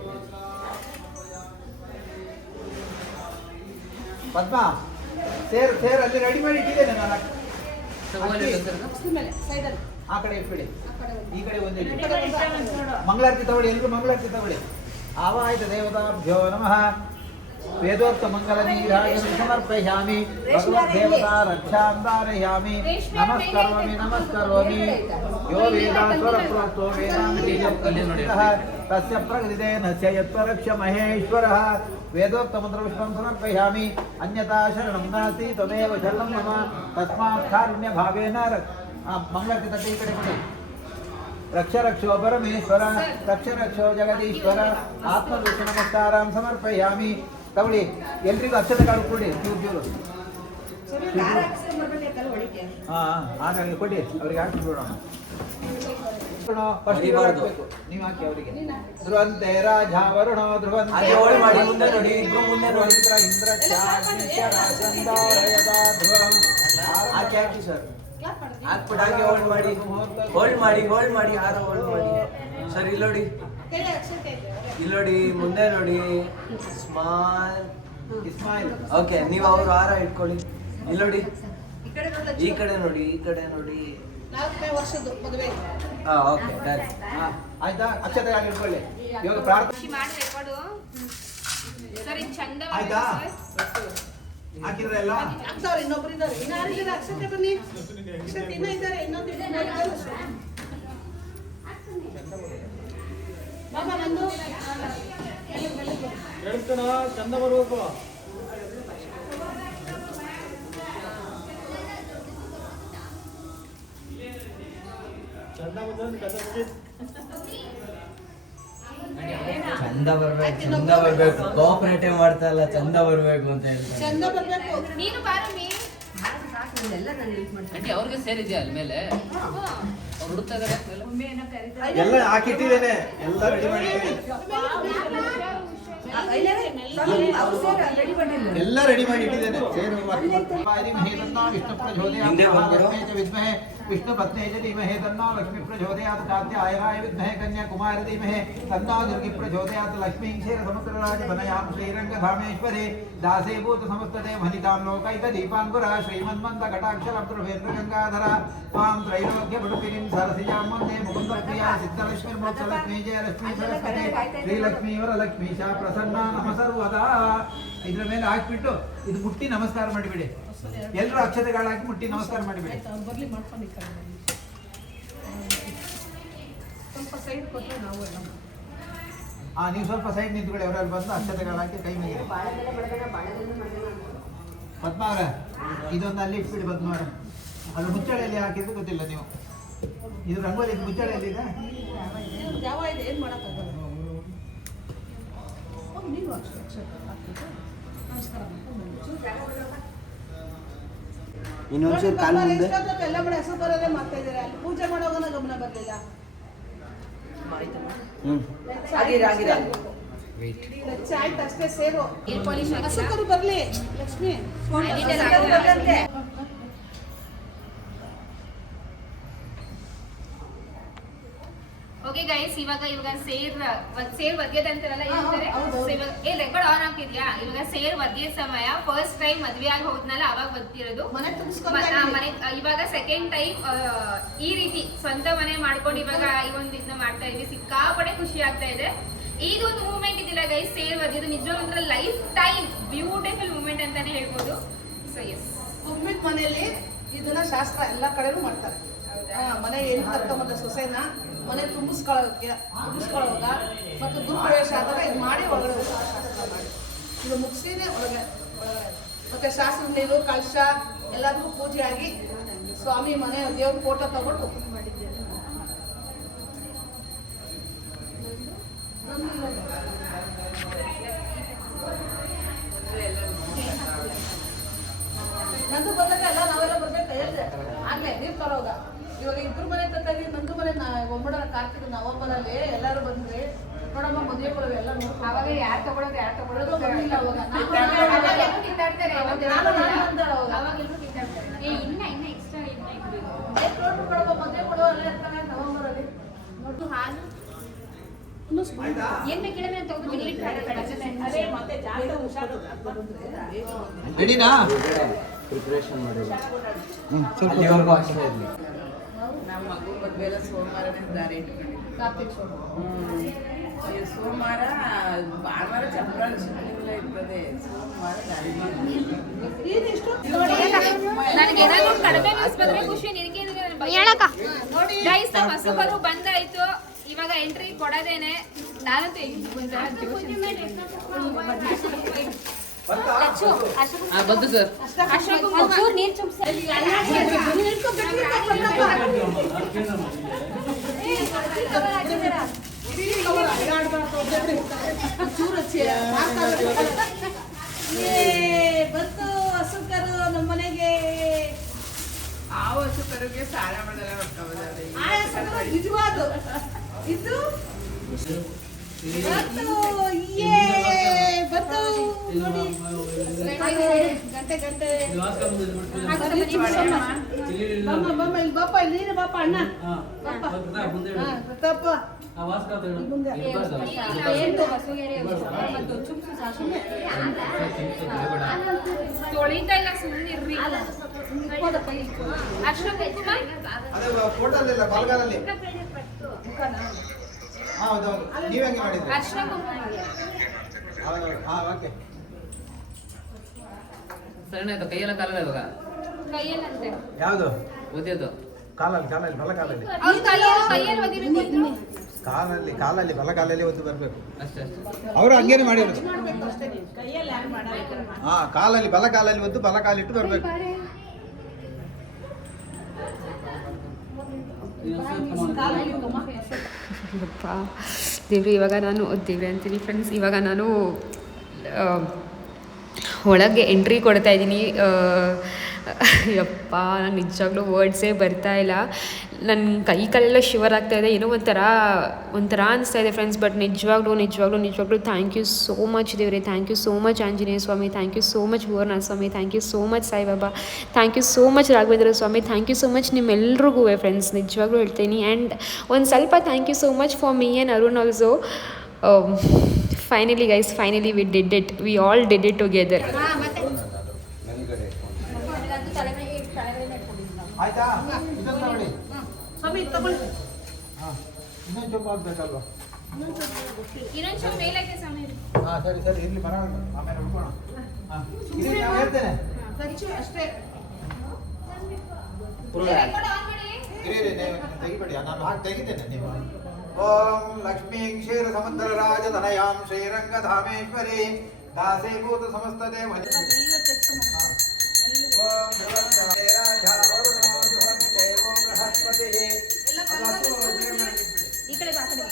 ಪದ್ಮ ಸೇರು, ಸೇರು. ಅಲ್ಲಿ ರೆಡಿ ಮಾಡಿ ಇಟ್ಟಿದ್ದೇನೆ ನಾನು. ಆ ಕಡೆ ಇಟ್ಬಿಡಿ, ಈ ಕಡೆ ಒಂದಿಡಿ. ಮಂಗಳಾರತಿ ತಗೊಳ್ಳಿ, ಎಲ್ರು ಮಂಗಳಾರತಿ ತಗೊಳ್ಳಿ. ಆವಾಹಿತ ದೇವತಾಭ್ಯೋ ನಮಃ. ವೇದೋಕ್ತ ಮಂಗಲ ನೀರಾಜನ ಸಮರ್ಪಯಾಮಿ. ಭಗವದ್ದೇವತಾ ರಕ್ಷಾಂ ಧಾರಯಾಮಿ. ನಮಸ್ಕರೋಮಿ ನಮಸ್ಕರೋಮಿ. ಯೋ ವೇದಾಸ್ವರ ಪ್ರೋಕ್ತೋ ವೇದಾಂತಃ ತಸ್ಯ ಪ್ರಗತಿದೇನಸ್ಯ ಯತ್ಪರಕ್ಷ ಮಹೇಶ್ವರಃ. ವೇದೋಕ್ತ ಮಂತ್ರಪುಷ್ಪಂ ಸಮರ್ಪಯಾಮಿ. ಅನ್ಯತಾ ಶರಣಂ ನಾಸ್ತಿ ತ್ವಮೇವ ಶರಣಂ ಮಮ ತಸ್ಮಾತ್ ಕಾರುಣ್ಯ ಭಾವೇನ. ಮಂಗಳಾರತಿ ತಟ್ಟೆ ಈ ಕಡೆ ಕೊಡಿ. ರಕ್ಷ ರಕ್ಷೋ ಪರಮೇಶ್ವರ, ರಕ್ಷ ರಕ್ಷೋ ಜಗದೀಶ್ವರ. ಆತ್ಮದೃಷ್ಟ ನಮಸ್ಕಾರಂ ಸಮರ್ಪಯಾಮಿ. ತಗೊಳ್ಳಿ, ಎಲ್ರಿಗೂ ಅಕ್ಷತೆ ಕಾಳು ಕೊಡಿ. ಚೂರು ಹಾಗಾಗಿ ಕೊಡಿ, ಅವ್ರಿಗೆ ಹಾಕಿ ಬಿಡೋಣ. ಫಸ್ಟ್ ಹಾಕಬೇಕು, ನೀವು ಹಾಕಿ ಅವರಿಗೆ. ಧ್ರುವಂತೆ ರಾಜ ವರುಣೋ ಧ್ರುವಂತೆ ಮುಂದೆ ನೋಡಿ, ಮುಂದೆ ನೋಡಿ. ಇಂದ್ರ ಧ್ರುವಂ. ಹಾಕಿ ಹಾಕಿ ಸರ್, ಹಾಕ್ಬಿಟ್ಟು ಹಾಗೆ ಹೋಲ್ಡ್ ಮಾಡಿ, ಹೋಲ್ಡ್ ಮಾಡಿ, ಹೋಲ್ಡ್ ಮಾಡಿ, ಯಾರು ಹೋಲ್ಡ್ ಮಾಡಿ ಸರ್. ಇಲ್ಲೋಡಿ, ಇಲ್ಲೋಡಿ, ಮುಂದೆ ನೋಡಿ. ಸ್ಮೈಲ್, ಇಸ್ಮಾಯಿಲ್. ಓಕೆ, ನೀವು ಅವರು ಹಾರ ಇಟ್ಕೊಳ್ಳಿ. ಇಲ್ಲೋಡಿ, ಈ ಕಡೆ ನೋಡಿ, ಈ ಕಡೆ ನೋಡಿ. 4ನೇ ವರ್ಷದ ಮದುವೆ. ಹಾ, ಓಕೆ, ಡನ್. ಆಯ್ತಾ? ಅಕ್ಷತೆ ಆಗಿ ಇಟ್ಕೊಳ್ಳಿ. ಇವಾಗ ಪ್ರಾರ್ಥನೆ ಆಯ್ತಾ? ಹಾಕಿದ್ರೆ ಎಲ್ಲ ಆಗ್ತಾವ್ರೆ. ಇನ್ನೊಬ್ರು ಇದ್ದಾರೆ, ಇನ್ನಾರಿದ್ದಾರೆ. ಅಕ್ಷತೆ ಬನ್ನಿ. ಅಕ್ಷತೆ ಇನ್ನೂ ಇದ್ದಾರೆ, ಇನ್ನೊಂದು ಬಾಬಾ ನಂದು ಚಂದ ಬರ್ಬೇಕು. ಚಂದ ಬರ್ಬೇಕು, ಚಂದ ಬರ್ಬೇಕು. ಕೋಆಪರೇಟಿವ್ ಮಾಡ್ತಾ ಇಲ್ಲ, ಚಂದ ಬರ್ಬೇಕು ಅಂತ ಹೇಳ್ತಾರೆ. ಚಂದ ಬರ್ಬೇಕು. ನೀನು ಬಾರಮ್ಮಿ. ಆಂಟಿ ಅವ್ರಿಗೆ ಸೇರಿದ್ಯಾ ಅಲ್ಲಿ ಮೇಲೆ? ಅವ್ರು ಹುಡುಕ್ತಾ ಇದಾರೆ ಎಲ್ಲ ಹಾಕಿಟ್ಟಿದ್ದೇನೆ, ಎಲ್ಲ ರೆಡಿ ಮಾಡಿ, ಎಲ್ಲ ರೆಡಿ ಮಾಡಿ ಇಟ್ಟಿದ್ದೇನೆ. ವಿಷ್ಣು ಪ್ರಚೋದಯಾತ್ ವಿದ್ಮಹೇ ವಿಷ್ಣು ಪತ್ನೇ ಚ ಧೀಮಹಿ ತನ್ನೋ ಲಕ್ಷ್ಮೀ ಪ್ರಚೋದಯಾತ್. ಕಾತ್ಯಾಯನಾಯ ವಿದ್ಮಹೇ ಕನ್ಯಾಕುಮಾರಿ ಧೀಮಹಿ ತನ್ನೋ ದುರ್ಗಿ ಪ್ರಚೋದಯಾತ್. ಲಕ್ಷ್ಮೀ ಕ್ಷೀರ ಸಮುದ್ರರಾಜ ವನಯಾಂ ಶ್ರೀರಂಗಧಾಮೇಶ್ವರಿ ದಾಸೀಭೂತ ಸಮಸ್ತದೆ ಫಲಿತಾಂ ಲೋಕೈಕ ದೀಪಾಂಕುರ ಶ್ರೀಮನ್ಮಂತ ಕಟಾಕ್ಷರಪ್ರಭೇಂದ್ರ ಗಂಗಾಧರ ತ್ವಾಂ ತ್ರೈಲೋಕ್ಯ ಪಟುಪಿನಿಂ ಸರಸಿಜಾಂ ವಂದೇ ಮುಕುಂದ ಪ್ರಿಯಾ ಸಿದ್ಧಲಕ್ಷ್ಮೀ ಮೋಕ್ಷಲಕ್ಷ್ಮೀ ಜಯಲಕ್ಷ್ಮೀ ಸರಸ್ವತಿ ಶ್ರೀಲಕ್ಷ್ಮೀ ವರಲಕ್ಷ್ಮೀ ಶಾ ಪ್ರಸನ್ನ ನಮ ಸರ್ವದಾ. ಇದ್ರ ಮೇಲೆ ಹಾಕ್ಬಿಟ್ಟು ಇದು ಮುಟ್ಟಿ ನಮಸ್ಕಾರ ಮಾಡಿಬಿಡಿ. ಎಲ್ಲರೂ ಅಕ್ಷತೆಗಳು ಹಾಕಿ ಮುಟ್ಟಿ ನಮಸ್ಕಾರ ಮಾಡಿಬಿಡಿ. ಬರ್ಲಿ ಮಾಡ್ಕೊಂಡು ಸ್ವಲ್ಪ ಸೈಡ್ ಕೊಟ್ಟರೆ ನಾವು ಎಲ್ಲ ನೀವು ಸ್ವಲ್ಪ ಸೈಡ್ ನಿಂತ್ಕೊಳ್ಳಿ. ಅವರಲ್ಲಿ ಬಂದು ಅಕ್ಷತೆಗಳು ಹಾಕಿ ಕೈ ಮೇಲೆ. ಪದ್ಮ ಅವರ ಇದೊಂದು ಅಲ್ಲಿ ಇಟ್ಬಿಡಿ. ಪದ್ಮ ಅವರ ಅದು ಮುಚ್ಚಳೆಯಲ್ಲಿ ಹಾಕಿದ್ದು ಗೊತ್ತಿಲ್ಲ ನೀವು. ಇದು ರಂಗೋಲಿ ಮುಚ್ಚಳೆಯಲ್ಲಿದೆ. ಯಾವ ಇದೆ, ಏನು ಮಾಡೋಕ್ಕಾಗಲ್ಲ. ನೀವು ಅಕ್ಷತೆ ನಮಸ್ಕಾರ. ಇನ್ನೊಂದ್ಸರಿ ಕಾಲು ಮುಂದೆ. ಎಲ್ಲ ಮನೆ ಹೆಸರು ಬರೋದೇ ಮಾಡ್ತಾ ಇದ್ದಾರೆ. ಅಲ್ಲಿ ಪೂಜೆ ಮಾಡೋಗನ ಗಮನ ಬರಲಿಲ್ಲ. ಆಯ್ತು ಅಷ್ಟೇ. ಸೇರು ಹಸುಕರು ಬರ್ಲಿ. ಲಕ್ಷ್ಮಿ ಓಕೆ ಗೈಸ್, ಇವಾಗ ಸೇರ್ ಒದ್ಯದ ಅಂತಾರಲ್ಲ, ಏನಂತಾರೆ? So ಇವಾಗ ರೆಕಾರ್ಡ್ ಆನ್ ಆಗ್ತಿದ್ಯಾ? ಇವಾಗ ಸೇರ್ ಒದ್ಯ ಸಮಯ. ಫಸ್ಟ್ ಟೈಮ್ ಮದ್ವೆ ಆಗಿ ಹೋದ್ನಲ್ಲ ಅವಾಗ ಒದ್ತಿರೋದು ಮನೆ ಮನೆ. ಇವಾಗ ಸೆಕೆಂಡ್ ಟೈಮ್ ಈ ರೀತಿ ಸ್ವಂತ ಮನೆ ಮಾಡ್ಕೊಂಡು ಇವಾಗ ಈ ಒಂದು ಇದನ್ನ ಮಾಡ್ತಾ ಇದ್ವಿ. ಸಿಕ್ಕಾಪಡೆ ಖುಷಿ ಆಗ್ತಾ ಇದೆ. ಇದೊಂದು ಮೂಮೆಂಟ್ ಇದಿಲ್ಲ ಗೈಸ್, ಸೇರ್ ಒದ್ಯದು ನಿಜವಾಗ್ಲೂ ಒಂಥರ ಲೈಫ್ ಟೈಮ್ ಬ್ಯೂಟಿಫುಲ್ ಮೂಮೆಂಟ್ ಅಂತಲೇ ಹೇಳ್ಬೋದು. ಸೊ ಎಸ್, ತುಂಬಿದ ಮನೆಯಲ್ಲಿ ಇದನ್ನ ಶಾಸ್ತ್ರ ಎಲ್ಲ ಕಡೆನೂ ಮಾಡ್ತಾರೆ. ಮನೆ ಏನು ಕರ್ಕೊಂಬಂದ ಸೊಸೆನ ಮನೆ ತುಂಬಿಸ್ಕೊಳ್ಳೋವಾಗ ಮತ್ತು ಗುರುಪ್ರವೇಶ ಆದಾಗ ಇದು ಮಾಡಿ ಒಳಗಡೆ ಹೋಗಿ ಶಾಸ್ತ್ರ ಮಾಡಿ ಇದು ಮುಗಿಸಿನೇ ಒಳಗಡೆ ಮತ್ತು ಶಾಸ್ತ್ರ ನೀರು ಕಳಶ ಎಲ್ಲದಕ್ಕೂ ಪೂಜೆ ಆಗಿ ಸ್ವಾಮಿ ಮನೆ ದೇವ್ರ ಫೋಟೋ ತಗೊಂಡು ಮಾಡಿದ್ದೇವೆ. ನಂದು ಬಂದಾಗ ಎಲ್ಲ ನಾವೆಲ್ಲ ಬರ್ಬೇಕು ಹೇಳಿದೆ ಆಗ್ಲೇ ನೀರು ತರೋಗ. ಇವಾಗ ಇಬ್ಬರು ಮನೆ ತಂದಿ ನಂದು ಮನೆ ಒಮ್ಮಡ ಕಾರ್ತಿಕ್ ನವಂಬರಲ್ಲಿ ಎಲ್ಲರೂ ಬಂದ್ರಿ ನೋಡಮ್ಮ ಮದುವೆ ಕೊಡೋದು ಎಲ್ಲ ನೋಡಿ ಅವಾಗ ಯಾರು ತಗೊಳ್ಳೋದು ಬಂದಿಲ್ಲ ಅವಾಗ ಕಿತ್ತಾಡ್ತಾರೆ ಅವಾಗೆಲ್ಲರೂ ಕಿತ್ತಾಡ್ತಾರೆ. ಇನ್ನ ಎಕ್ಸ್ಟ್ರಾ ಕೊಡಮ್ಮ ಮದುವೆ ಕೊಡೋ ಎಲ್ಲ ಇರ್ತಾರೆ ನವಂಬರಲ್ಲಿ ನೋಡು ಹಾಲು ಏನ್ ಬೇಕಿಲ್ಲ ಅದೇ ಮತ್ತೆ ಜಾಸ್ತಿ ಹುಷಾರು ರೆಡಿನಾ? ಪ್ರಿಪ್ರೇಷನ್ ಮಾಡಿದ್ರು ಸ್ವಲ್ಪ ನಮ್ಮ ಮಗು ಮದುವೆ ಎಲ್ಲ ಸೋಮವಾರನೇ ದಾರಿ ಇಟ್ಕೊಂಡಿದ್ವಿ. ಕಾರ್ತಿಕ್ ಸೋಮ ಸೋಮವಾರ ಭಾನುವಾರ ಚಪ್ರಾಳ ಶುಕ್ಲಿಂಗ ಇರ್ತದೆ, ಸೋಮವಾರ ದಾರಿ ನನಗೇನಾದ್ರೂ ಕಡಿಮೆ ನ್ಯೂಸ್ ಬಂದ್ರೆ ಖುಷಿ ನಿನಗೆ ನೋಡಿ ಗೈಸ್, ನಮ್ಮ ಹೊಸಬರು ಬಂದಾಯ್ತು. ಇವಾಗ ಎಂಟ್ರಿ ಕೊಡೋದೇನೆ. ನಾನಂತೂ ಬಂತು ಸರ್. ನೀರು ಚುಮ್ಸ ಬಂತು ಹಸುಕರು ನಮ್ಮ ಮನೆಗೆ. ಆ ವರ್ಷಕರಿಗೆ ಸಾಲ ಮಾಡಲ್ಲ ಹೊಡ್ಕೋಬೋದಾದ್ರೆ ನಿಜವಾದ ಇದು ಬಂತು ನೋಡಿ ಗಂಟೆ ಗಂಟೆ ಬಮ್ಮ ಇಲ್ಲಿ ಬಾಪ ಇಲ್ಲಿ ನೀನು ಬಾಪ ಅಣ್ಣ ಪ್ರತಾಪ ಮುಂದೆ ತೊಳಿತಾ ಇಲ್ಲ, ಸುಮ್ಮನಿರ್ರಿ. ಅಷ್ಟೊಂದು ಫೋಟೋಲ್ಲ ಬಲಗಾಲಲ್ಲಿ. ಹೌದೌದು, ನೀವು ಹೆಂಗೆ ಮಾಡಿದ್ರಿ? ಅರ್ಶಿನ ಕುಂಕುಮ ಓಕೆ. ಸಣ್ಣ ಆಯ್ತು, ಕೈಯೆಲ್ಲ ಕಾಲಲ್ಲ ಇವಾಗ ಕೈಯಲ್ಲಂತೆ. ಯಾವುದು? ಓದಿಯೋದು ಕಾಲಲ್ಲಿ ಬಲಗಾಲಲ್ಲಿ. ಅವ್ರು ಕೈಯಲ್ಲಿ ಒದಿಬೇಕು. ಕಾಲಲ್ಲಿ ಬಲಗಾಲಲ್ಲಿ ಒದ್ದು ಬರಬೇಕು. ಅಷ್ಟೇ ಅಷ್ಟೇ. ಅವರು ಹಂಗೇನೆ ಮಾಡಿರೋದು. ಕೈಯಲ್ಲಿ ಯಾರು ಮಾಡಬೇಕು? ಕಾಲಲ್ಲಿ ಬಲಗಾಲಲ್ಲಿ ಒದ್ದು ಬಲಗಾಲಿಟ್ಟು ಬರಬೇಕು. ದೇವ್ರಿ, ಇವಾಗ ನಾನು ದೇವ್ರಿ ಅಂತೀನಿ ಫ್ರೆಂಡ್ಸ್. ಇವಾಗ ನಾನು ಒಳಗೆ ಎಂಟ್ರಿ ಕೊಡ್ತಾ ಇದ್ದೀನಿ. ಯಪ್ಪ, ನಂಗೆ ನಿಜವಾಗ್ಲೂ ವರ್ಡ್ಸೇ ಬರ್ತಾ ಇಲ್ಲ. ನನ್ನ ಕೈ ಕಾಲೆಲ್ಲ ಶಿವರ್ ಆಗ್ತಾ ಇದೆ. ಏನೋ ಒಂಥರ ಅನಿಸ್ತಾ ಇದೆ ಫ್ರೆಂಡ್ಸ್. ಬಟ್ ನಿಜವಾಗ್ಲೂ ಥ್ಯಾಂಕ್ ಯು ಸೋ ಮಚ್ ದೇವ್ರೆ. Thank you so much Anjaneya Swamy. Thank you so much Bhuvanatha Swamy. Thank you so much Saibaba. Thank you so much Raghavendra Swamy. Thank you so much ನಿಮ್ಮೆಲ್ರಿಗೂ ಫ್ರೆಂಡ್ಸ್. ನಿಜವಾಗ್ಲೂ ಹೇಳ್ತೀನಿ. ಆ್ಯಂಡ್ ಒಂದು ಸ್ವಲ್ಪ thank you so much for me and Arun also. Finally guys, we did it. We all did it together. ಆಯ್ತಾ? ಇದನ್ನ ನೋಡಿ. ಸ್ವಾಮಿ ತಗೊಳ್ಳಿ. ಇನ್ನೊಂದು ಚೊಂಬ ಆಗ್ಬೇಕಲ್ವಾ? ಇನ್ನೊಂಚೂರು ಮೇಲಕ್ಕೆ ಸಮಯ. ಸರಿ ಇರ್ಲಿ, ಬರ ಆಮೇಲೆ ಹುಡ್ಕೋಣ. ನಾನು ಹೇಳ್ತೇನೆ. ಖರ್ಚು ಅಷ್ಟೇ. ತೆಗಿಬೇಡಿ, ನಾನು ಹಾಕಿ ತೆಗಿತೇನೆ. ನೀವು ಓಂ ಲಕ್ಷ್ಮೀ ಕ್ಷೀರ ಸಮುದ್ರ ರಾಜ ಧನಯಾಂ ಶ್ರೀರಂಗಧಾಮೇಶ್ವರಿ ದಾಸೀಭೂತ ಸಮಸ್ತ ದೇವ. ಎಲ್ಲ ಚೆಕ್ ಮಾಡಿ. ಓಂ ಬೃಹಸ್ಪತಿ ರಾಜ ವರುಣೋ ಬೃಹಸ್ಪತಿದೇವೋ ಬೃಹಸ್ಪತಿಃ. ಈ ಕಡೆ ಬಾ, ಕಡೆ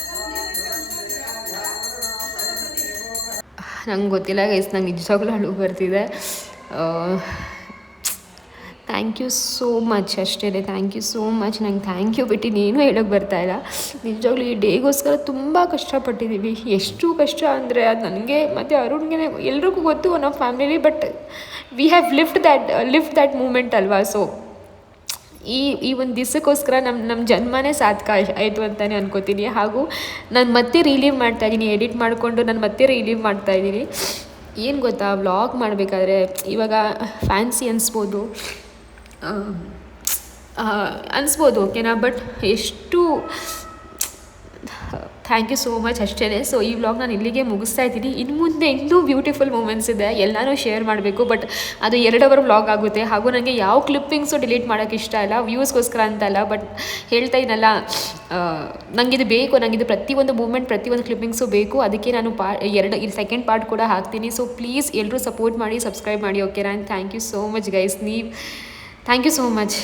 ನಂಗೆ ಗೊತ್ತಿಲ್ಲ ಗೈಸ್, ನಂಗೆ ನಿಜವಾಗ್ಲೂ ಅಳು ಬರ್ತಿದೆ. Thank you so much. ಅಷ್ಟೇ, ಥ್ಯಾಂಕ್ ಯು ಸೋ ಮಚ್. ನಂಗೆ ಥ್ಯಾಂಕ್ ಯು ಬಿಟ್ಟು ಇನ್ನೇನು ಹೇಳೋಕ್ಕೆ ಬರ್ತಾಯಿಲ್ಲ. ನಿಜವಾಗ್ಲೂ ಈ ಡೇಗೋಸ್ಕರ ತುಂಬ ಕಷ್ಟಪಟ್ಟಿದ್ದೀವಿ. ಎಷ್ಟು ಕಷ್ಟ ಅಂದರೆ ಅದು ನನಗೆ ಮತ್ತು ಅರುಣ್ಗೆ ಎಲ್ರಿಗೂ ಗೊತ್ತು ನಮ್ಮ family. But we have lived that moment ಅಲ್ವಾ. ಸೊ ಈ ಒಂದು ದಿವಸಕ್ಕೋಸ್ಕರ ನಮ್ಮ ಜನ್ಮನೇ ಸಾರ್ಥಕ ಆಯಿತು ಅಂತಲೇ ಅನ್ಕೋತೀನಿ. ಹಾಗೂ ನಾನು ಮತ್ತೆ ರಿಲೀವ್ ಮಾಡ್ತಾಯಿದ್ದೀನಿ, ಎಡಿಟ್ ಮಾಡಿಕೊಂಡು ನಾನು ಮತ್ತೆ ರಿಲೀವ್ ಮಾಡ್ತಾಯಿದ್ದೀನಿ. ಏನು ಗೊತ್ತಾ, ವ್ಲಾಗ್ ಮಾಡಬೇಕಾದ್ರೆ ಇವಾಗ ಫ್ಯಾನ್ಸಿ ಅನಿಸ್ಬೋದು, ಓಕೆನಾ. ಬಟ್ ಎಷ್ಟು ಥ್ಯಾಂಕ್ ಯು ಸೋ ಮಚ್ ಅಷ್ಟೇ. ಸೊ ಈ ವ್ಲಾಗ್ ನಾನು ಇಲ್ಲಿಗೆ ಮುಗಿಸ್ತಾ ಇದ್ದೀನಿ. ಇನ್ನು ಮುಂದೆ ಇನ್ನೂ ಬ್ಯೂಟಿಫುಲ್ ಮೂಮೆಂಟ್ಸ್ ಇದೆ, ಎಲ್ಲನೂ ಶೇರ್ ಮಾಡಬೇಕು. ಬಟ್ ಅದು 2 ಅವರ್ ವ್ಲಾಗ್ ಆಗುತ್ತೆ. ಹಾಗೂ ನನಗೆ ಯಾವ ಕ್ಲಿಪ್ಪಿಂಗ್ಸು ಡಿಲೀಟ್ ಮಾಡೋಕ್ಕೆ ಇಷ್ಟ ಇಲ್ಲ, ವ್ಯೂಸ್ಗೋಸ್ಕರ ಅಂತಲ್ಲ. ಬಟ್ ಹೇಳ್ತಾ ಇದ್ದನಲ್ಲ, ನನಗಿದು ಬೇಕು, ನನಗಿದು ಪ್ರತಿಯೊಂದು ಮೂಮೆಂಟ್, ಪ್ರತಿಯೊಂದು ಕ್ಲಿಪ್ಪಿಂಗ್ಸು ಬೇಕು. ಅದಕ್ಕೆ ನಾನು ಸೆಕೆಂಡ್ ಪಾರ್ಟ್ ಕೂಡ ಹಾಕ್ತೀನಿ. ಸೊ ಪ್ಲೀಸ್ ಎಲ್ಲರೂ ಸಪೋರ್ಟ್ ಮಾಡಿ, ಸಬ್ಸ್ಕ್ರೈಬ್ ಮಾಡಿ. ಓಕೆನಾ? Thank you so much guys. Thank you so much.